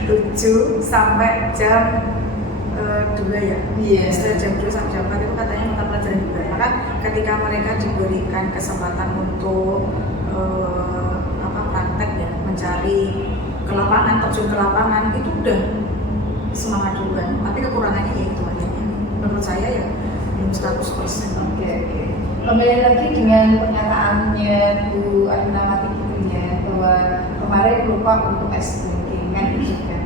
7 sampai jam 2 ya. Iya. Setelah jam 2 sampai jam 4 itu katanya mata pelajaran hiburan. Maka ketika mereka diberikan kesempatan untuk praktek ya, mencari ke lapangan, terjun ke lapangan, itu udah semangat duluan. Tapi kekurangannya ya itu akhirnya. Menurut saya ya belum 100%. Oke. Kembali lagi dengan pernyataannya Bu Ainawati ya, bahwa kemarin lupa untuk SPP kan gitu kan.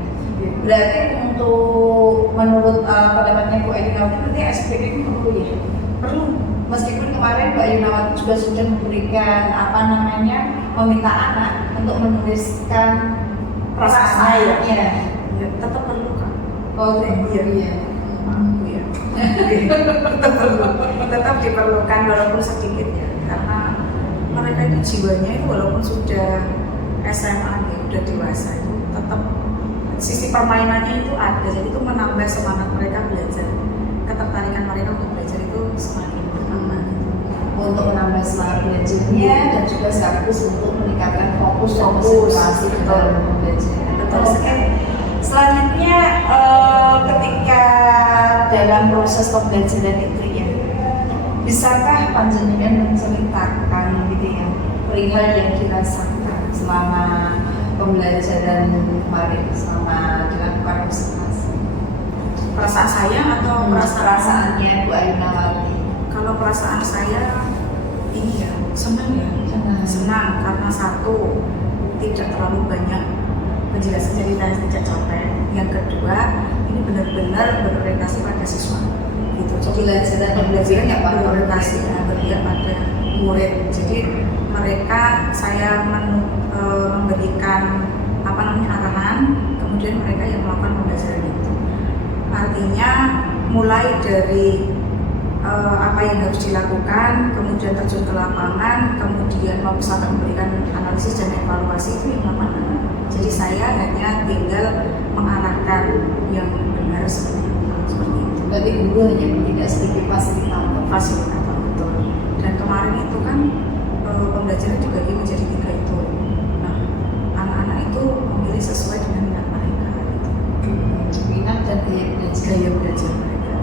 Berarti untuk menurut pendapatnya Bu Ainawati berarti SPP itu perlu ya? Perlu. Meskipun kemarin Bu Ainawati juga sudah memberikan meminta anak untuk menuliskan perasaannya. Ya, tetap perlu kan. Oh iya. Tetap diperlukan walaupun sedikit ya, karena mereka itu jiwanya itu walaupun sudah SMA ya, udah dewasa itu tetap sisi permainannya itu ada, jadi itu menambah semangat mereka belajar, ketertarikan mereka untuk belajar itu semakin bertambah. Untuk menambah semangat belajarnya dan juga sekaligus untuk meningkatkan fokus dan konsentrasi dalam belajar. Betul sekali. Selanjutnya ketika dalam proses pembelajaran itu ya, bisakah panjenengan menceritakan gitu ya perihal yang dirasakan selama pembelajaran kemarin, selama dilakukan observasi? Perasaan saya atau perasaannya Bu Ainawati? Kalau perasaan saya ini ya senang ya, senang karena satu tidak terlalu banyak penjelasan cerita yang tidak capek. Yang kedua, ini benar-benar berorientasi pada siswa. Gitu. Pembelajaran yang berorientasi pada murid. Jadi saya memberikan arahan, kemudian mereka yang melakukan pembelajaran itu. Artinya mulai dari apa yang harus dilakukan, kemudian terjun ke lapangan, kemudian memberikan analisis dan evaluasi, itu yang melakukan anak. Jadi saya hanya tinggal mengarahkan yang benar seperti itu. Berarti guru hanya tidak sedikit fasilitator betul. Dan kemarin itu kan pembelajaran juga menjadi 3 itu. Nah, anak-anak itu memilih sesuai dengan minat mereka. Minat dan gaya belajar mereka.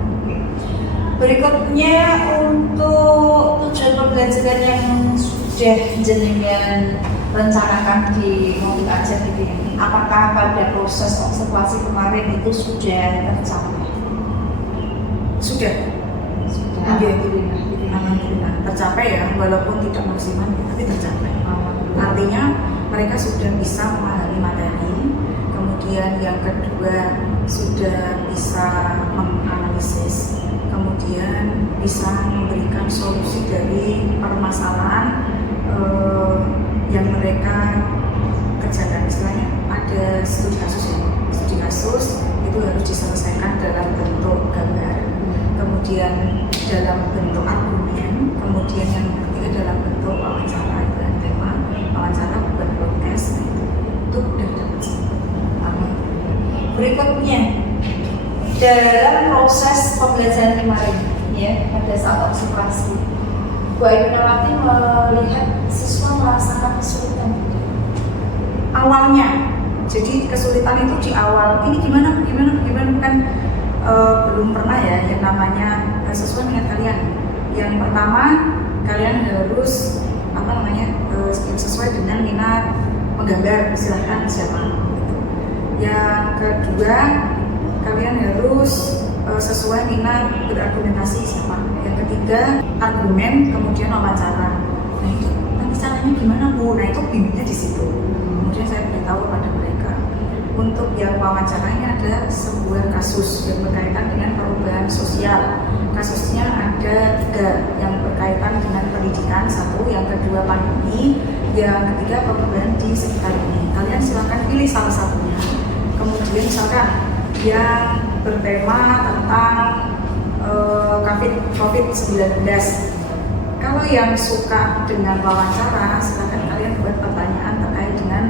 Berikutnya untuk tujuan pembelajaran yang sudah jenengan rencanakan di Mobil Ajar ini, apakah pada proses observasi kemarin itu sudah tercapai? Sudah. Alhamdulillah tercapai ya, walaupun tidak maksimal tapi tercapai. Artinya mereka sudah bisa memahami materi, kemudian yang kedua sudah bisa menganalisis, kemudian bisa memberikan solusi dari permasalahan yang mereka kerjakan. Istilahnya ada studi kasus ya, studi kasus itu harus diselesaikan dalam bentuk gambar, kemudian kemudian dalam bentuk argumen, kemudian yang ketiga dalam bentuk wawancara dan tema wawancara bukan broadcast. Itu udah dapat satu. Berikutnya dalam proses pembelajaran kemarin ya pada saat observasi, Bu Ainawati melihat siswa merasakan kesulitan Awalnya, jadi kesulitan itu di awal. Ini gimana kan belum pernah ya yang namanya sesuai dengan kalian. Yang pertama kalian harus sesuai dengan minat menggambar, silahkan siapa. Yang kedua kalian harus sesuai minat berargumentasi siapa. Yang ketiga argumen, kemudian wawancara. Nah itu nanti caranya gimana Bu? Nah itu bimbingnya di situ. Kemudian saya beritahu pada mereka untuk yang wawancaranya ada sebuah kasus yang berkaitan dengan perubahan sosial. Kasusnya ada 3, yang berkaitan dengan pendidikan 1, yang kedua pandemi, yang ketiga perubahan di sekitar ini. Kalian silakan pilih salah satunya. Kemudian misalkan yang bertema tentang COVID-19. Kalau yang suka dengan wawancara, silakan kalian buat pertanyaan terkait dengan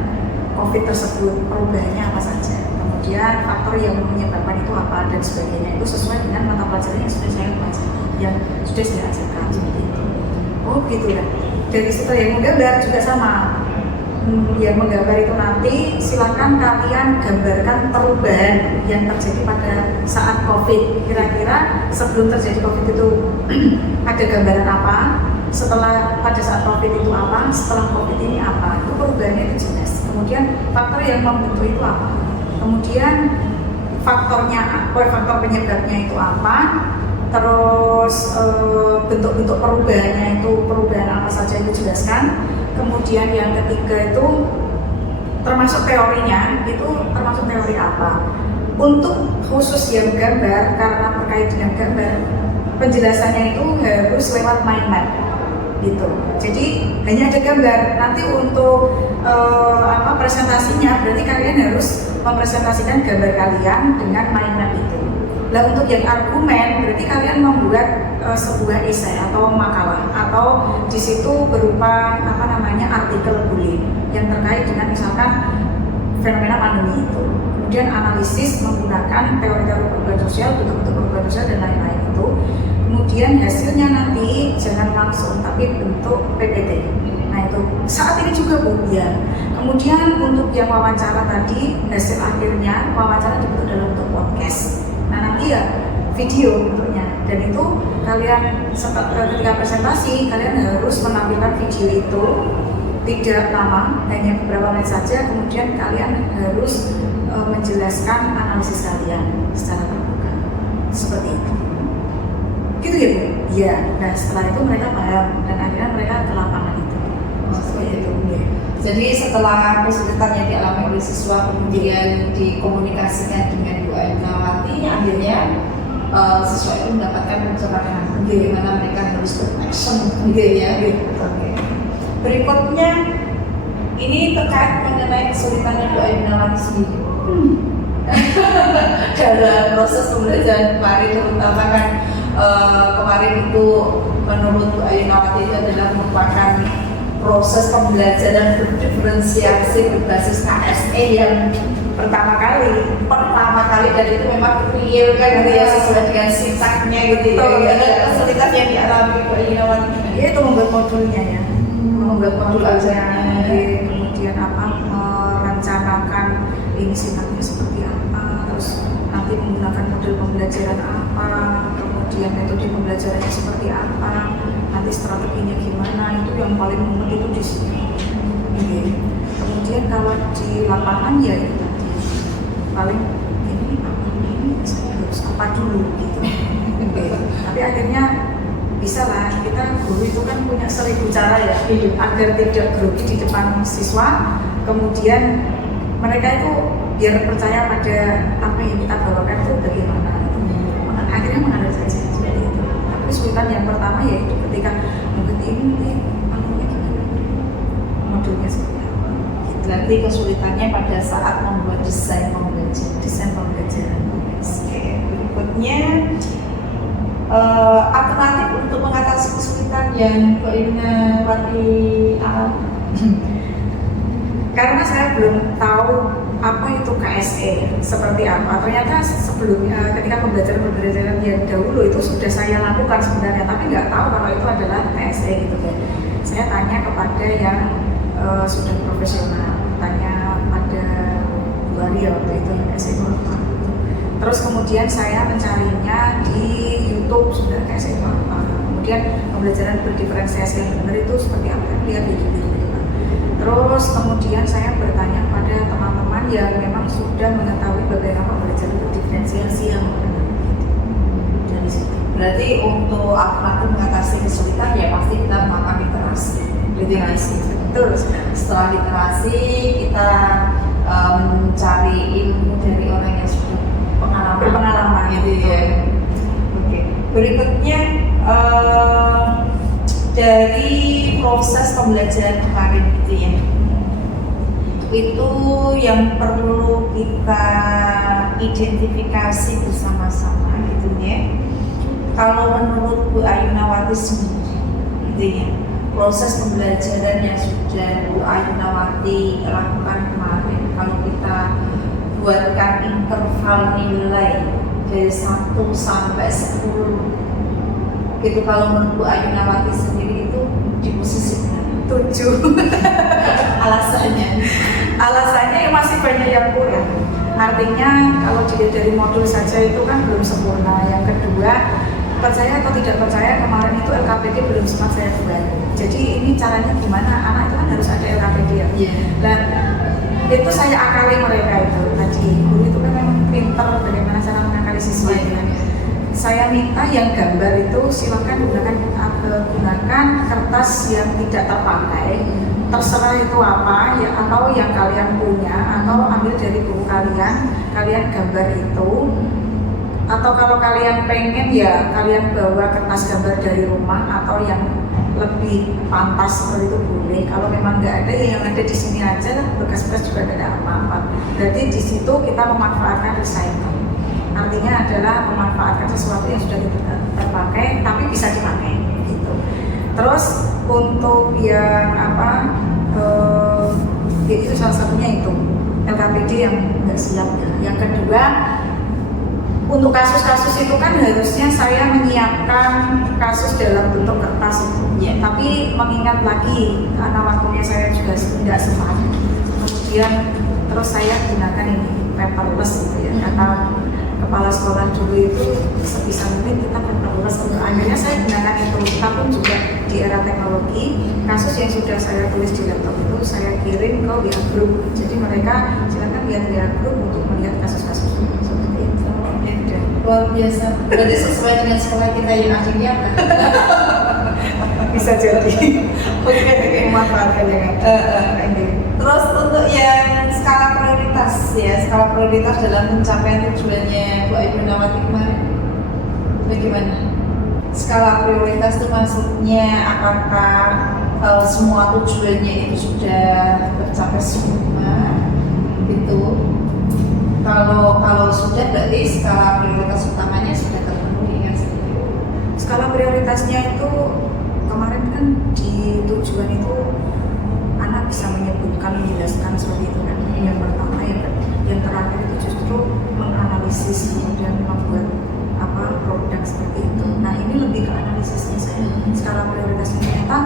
COVID tersebut, perubahannya apa saja, kemudian faktor yang menyebabkan itu apa dan sebagainya. Itu sesuai dengan mata pelajaran yang sudah saya pelajari, yang sudah saya ajarkan seperti itu. Oh gitu ya. Dari situ yang menggambar juga sama. Yang menggambar itu nanti silakan kalian gambarkan perubahan yang terjadi pada saat COVID. Kira-kira sebelum terjadi COVID itu ada gambaran apa? Setelah pada saat COVID itu apa? Setelah COVID ini apa? Itu perubahannya itu jelas. Kemudian faktor yang membentuk itu apa? Kemudian faktornya apa? Faktor penyebabnya itu apa? Terus bentuk-bentuk perubahannya itu perubahan apa saja itu jelaskan. Kemudian yang ketiga itu termasuk teorinya, itu termasuk teori apa. Untuk khusus yang gambar, karena terkait dengan gambar, penjelasannya itu harus lewat mind map gitu. Jadi hanya ada gambar. Nanti untuk presentasinya berarti kalian harus mempresentasikan gambar kalian dengan mind map itu. Nah untuk yang argumen berarti kalian membuat sebuah esai atau makalah atau di situ berupa artikel bullying yang terkait dengan misalkan fenomena pandemi itu. Kemudian analisis menggunakan teori-teori perubahan sosial, bentuk-bentuk perubahan sosial dan lain-lain itu. Kemudian hasilnya nanti jangan langsung tapi bentuk PPT. Nah itu saat ini juga Bu ya. Kemudian untuk yang wawancara tadi hasil akhirnya wawancara dibentuk dalam bentuk podcast. Nah nanti ya video bentuknya, dan itu kalian ketika presentasi kalian harus menampilkan video itu tidak lama, hanya beberapa menit saja. Kemudian kalian harus menjelaskan analisis kalian secara terbuka seperti itu. Gitu ya Bu? Iya. Nah setelah itu mereka paham dan akhirnya mereka ke lapangan itu. Seperti itu ya. Jadi setelah kesulitan yang dialami oleh siswa kemudian dikomunikasikan dengan Bu Ainawati, akhirnya siswa itu mendapatkan pencerahan bagaimana mereka harus beraction gitu ya. Oke. Berikutnya ini terkait mengenai kesulitannya Bu Ainawati sendiri dalam proses pembelajaran kemarin, terutama kan kemarin itu menurut Bu Ainawati itu adalah merupakan proses pembelajaran berdiferensiasi berbasis KSE yang pertama kali dan itu memang real kan gitu ya, sesuai dengan sintaknya gitu ya. Kesulitan yang dialami Bu Ainawati itu membuat modulnya ya, membuat modul ajaranya, kemudian merencanakan ini sintaknya seperti apa, terus nanti menggunakan model pembelajaran apa, kemudian metode pembelajarannya seperti apa, nanti strateginya gimana, itu yang paling mumet itu di sini. Kemudian kalau di lapangan ya itu tadi paling ini harus apa dulu gitu. Tapi akhirnya bisa lah, kita guru itu kan punya 1000 cara ya agar tidak grogi di depan siswa. Kemudian mereka itu biar percaya pada apa yang kita bawakan itu bagaimana. Akhirnya mengalir saja seperti itu. Tapi kesulitan yang pertama yaitu ketika ini modulnya seperti apa. Berarti kesulitannya pada saat membuat desain pembelajaran. Oke, berikutnya alternatif untuk mengatasi kesulitan yang Bu Ainawati alami? Karena saya belum tahu apa itu KSE seperti apa. Ternyata sebelumnya ketika pembelajaran yang dahulu itu sudah saya lakukan sebenarnya, tapi nggak tahu kalau itu adalah KSE gitu kan. Saya tanya kepada yang sudah profesional, tanya pada Bu Arya waktu itu yang KSE apa. Terus kemudian saya mencarinya di YouTube sudah KSE apa. Kemudian pembelajaran berdiferensiasi yang benar itu seperti apa? Lihat video. Terus kemudian saya bertanya pada teman-teman yang memang sudah mengetahui bagaimana belajar berdiferensiasi yang benar. Dari situ. Berarti untuk alternatif mengatasi kesulitan ya pasti kita melakukan literasi. Betul. Setelah literasi kita mencari ilmu dari orang yang sudah berpengalaman gitu ya. Oke. Berikutnya dari proses pembelajaran kemarin gitu ya, itu yang perlu kita identifikasi bersama-sama gitu ya. Kalau menurut Bu Ainawati sendiri gitu ya, proses pembelajaran yang sudah Bu Ainawati lakukan kemarin, kalau kita buatkan interval nilai dari 1 sampai 10 gitu, kalau menurut Bu Ainawati sendiri itu di posisi 7. Alasannya ya masih banyak yang kurang. Artinya kalau dilihat dari modul saja itu kan belum sempurna. Yang kedua, percaya atau tidak percaya, kemarin itu LKPD belum sempat saya buat. Jadi ini caranya gimana? Anak itu kan harus ada LKPD ya. Dan itu saya akali mereka itu tadi. Guru itu kan memang pintar bagaimana cara mengakali siswanya. Saya minta yang gambar itu silakan gunakan kertas yang tidak terpakai, terserah itu apa ya, atau yang kalian punya, atau ambil dari buku kalian gambar itu, atau kalau kalian pengen ya kalian bawa kertas gambar dari rumah atau yang lebih pantas seperti itu boleh. Kalau memang nggak ada, ya yang ada di sini aja, bekas-bekas juga tidak ada apa-apa. Berarti di situ kita memanfaatkan recycle. Artinya adalah memanfaatkan sesuatu yang sudah tidak terpakai tapi bisa dipakai gitu. Terus untuk yang itu salah satunya itu LKPD yang nggak siap ya. Yang kedua, untuk kasus-kasus itu kan harusnya saya menyiapkan kasus dalam bentuk kertas itu ya. Tapi mengingat lagi karena waktunya saya juga tidak sempat, kemudian terus saya gunakan ini paperless gitu ya. Kata kepala sekolah dulu itu sebisa mungkin kita paperless, akhirnya saya gunakan itu. Kita pun juga di era teknologi, kasus yang sudah saya tulis di laptop itu saya kirim ke WA Group. Jadi mereka silakan lihat WA Group untuk melihat kasus-kasus seperti itu. Luar biasa. Berarti sesuai dengan sekolah kita yang akhirnya bisa jadi. Oke, memanfaatkan yang Terus untuk yang skala prioritas ya, skala prioritas dalam pencapaian tujuannya Bu Ainawati kemarin, bagaimana? Skala prioritas itu maksudnya apakah semua tujuannya itu sudah tercapai semua gitu? Kalau sudah berarti skala prioritas utamanya sudah terpenuhi kan? Skala prioritasnya itu kemarin kan di tujuan itu anak bisa menyebutkan, menjelaskan seperti itu kan. Yang pertama yang terakhir itu justru menganalisis kemudian membuat produk seperti itu. Nah ini lebih ke analisisnya saya. Skala prioritasnya ternyata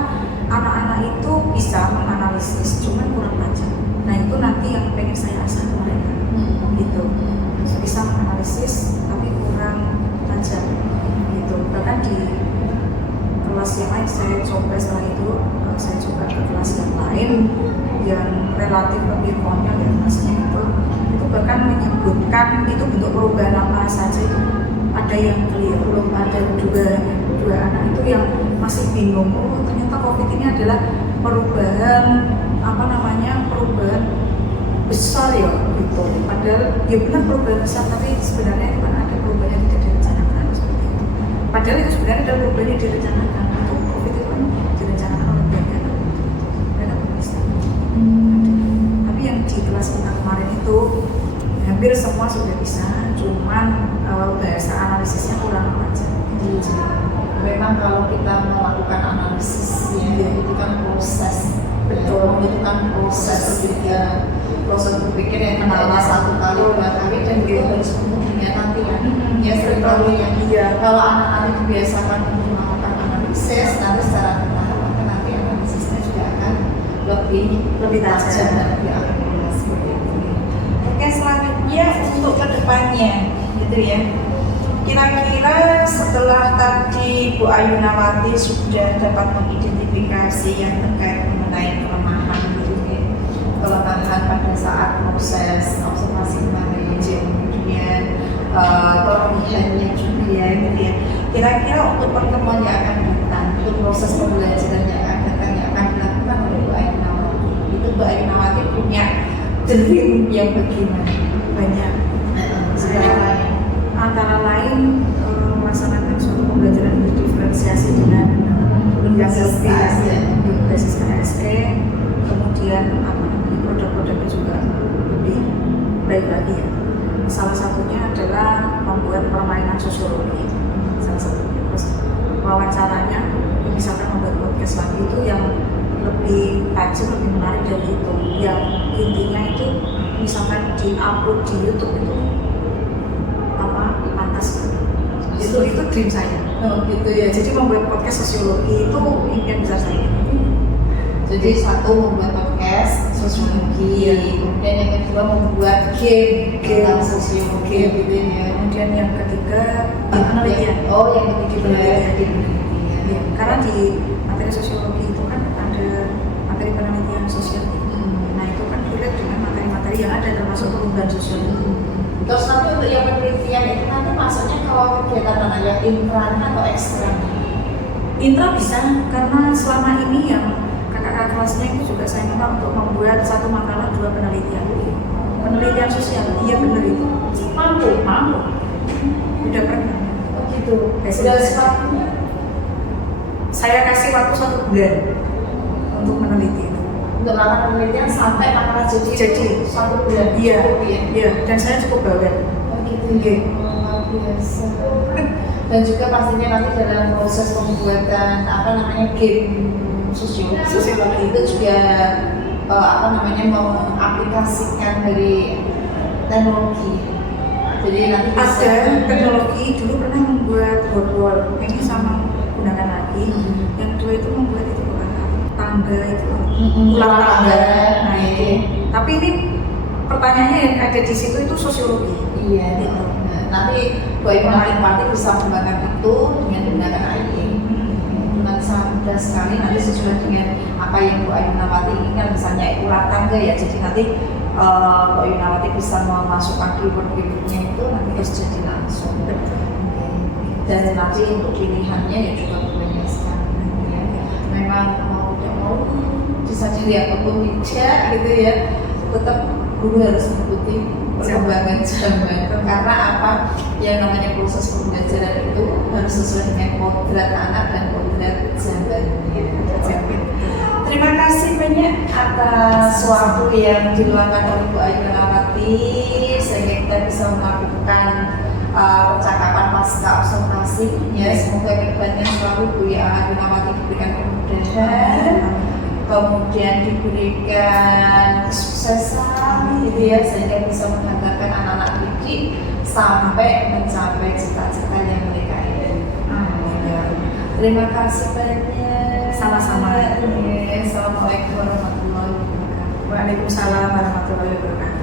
anak-anak itu bisa menganalisis, cuman kurang tajam. Nah itu nanti yang pengen saya asah mereka gitu. Bisa menganalisis tapi kurang tajam gitu. Bahkan di kelas yang lain saya coba, setelah itu saya coba ke kelas yang lain yang relatif lebih konyol ya kelasnya itu bahkan menyebutkan itu bentuk perubahan apa saja itu ada yang clear, belum ada dua anak itu yang masih bingung. Oh ternyata COVID ini adalah perubahan perubahan besar ya gitu. Padahal ya benar perubahan besar, tapi sebenarnya itu kan ada perubahan yang tidak direncanakan seperti itu. Padahal itu sebenarnya ada perubahan yang direncanakan. Itu COVID itu kan direncanakan oleh banyak mereka bisa. Tapi yang di kelas kita kemarin itu hampir semua sudah bisa, cuman bahasa analisisnya kurang aja. memang kalau kita melakukan analisis ya itu kan proses, membutuhkan proses juga, proses berpikir yang tidak hanya satu kali, dua kali, dan itu harus kemudian nanti ya seringkali kalau anak-anak dibiasakan untuk melakukan analisis, nanti secara bertahap maka nanti analisisnya juga akan lebih tajam dan lebih akurat seperti itu. Oke, selanjutnya untuk kedepannya gitu ya. Kira-kira setelah tadi Bu Ayunawati sudah dapat mengidentifikasi yang terkait mengenai kelemahan gitu ya, kelemahan pada saat proses observasi kemarin, kemudian kelebihannya juga gitu ya. Kira-kira untuk pertemuan yang akan datang, untuk proses pembelajaran yang akan datang yang akan dilakukan oleh Bu Ayunawati, itu Bu Ayunawati punya dream yang bagaimana? Banyak. Antara lain melaksanakan suatu pembelajaran berdiferensiasi dengan berbasis KSE, kemudian produk-produknya juga lebih baik lagi ya. Salah satunya adalah membuat permainan sosiologi, salah satunya. Terus wawancaranya, misalkan membuat podcast lagi itu yang lebih tajam, lebih menarik dari itu. Yang intinya itu misalkan di-upload di YouTube itu itu dream saya. Oh gitu ya. Jadi membuat podcast sosiologi itu impian besar saya. Jadi satu membuat podcast sosiologi, kemudian yang kedua membuat game tentang sosiologi gitu ya. Kemudian yang ketiga penelitian. Yang ketiga ya, karena di materi sosiologi itu kan ada materi penelitian sosial. Nah itu kan relate dengan materi-materi yang ada termasuk perubahan sosial. Terus nanti untuk yang penelitian itu nanti masuknya kalau kegiatan mana yang intranya atau ekstranya? Intra bisa, karena selama ini yang kakak-kakak kelasnya itu juga saya minta untuk membuat satu makalah 2 penelitian. Penelitian sosial, iya benar itu. Mampu. Udah pernah. Oh gitu. Sudah sepatunya? Saya kasih waktu 1 bulan untuk meneliti itu. Untuk melakukan penelitian sampai makalah jadi 1 bulan. Iya. Dan saya cukup bawel. Oh gitu. Luar biasa. Dan juga pastinya nanti dalam proses pembuatan game sosiologi itu juga mengaplikasikan dari teknologi. Jadi nanti ada teknologi dulu pernah membuat wall ini sama gunakan lagi. Yang kedua itu membuat itu tangga itu ulang tangga. Nah itu. Tapi ini pertanyaannya yang ada di situ itu sosiologi. Iya. Gitu. Nanti Bu Ayunawati bisa mengembangkan itu dengan menggunakan IT. Dengan sangat mudah sekali nanti sesuai dengan apa yang Bu Ayunawati inginkan, misalnya ulang tangga ya. Jadi nanti Bu Ayunawati bisa memasukkan keyword-keywordnya itu nanti terjadi langsung. Dan nanti untuk pilihannya ya juga banyak sekali ya. Memang mau bisa jadi apapun tidak gitu ya, tetap guru harus mengikuti perkembangan zaman. Karena apa, yang namanya proses pembelajaran itu harus sesuai dengan kodrat anak dan kodrat zamannya. Terima kasih banyak atas waktu yang diluangkan oleh Bu Ayunawati sehingga kita bisa melakukan percakapan pasca observasi ya. Semoga kedepannya selalu Bu Ayunawati diberikan kemudahan, kemudian diberikan kesuksesan gitu ya, sehingga bisa menghantarkan anak-anak didik sampai mencapai cita-cita yang mereka inginkan. Terima kasih banyak. Sama-sama. Assalamualaikum warahmatullahi wabarakatuh. Waalaikumsalam warahmatullahi wabarakatuh.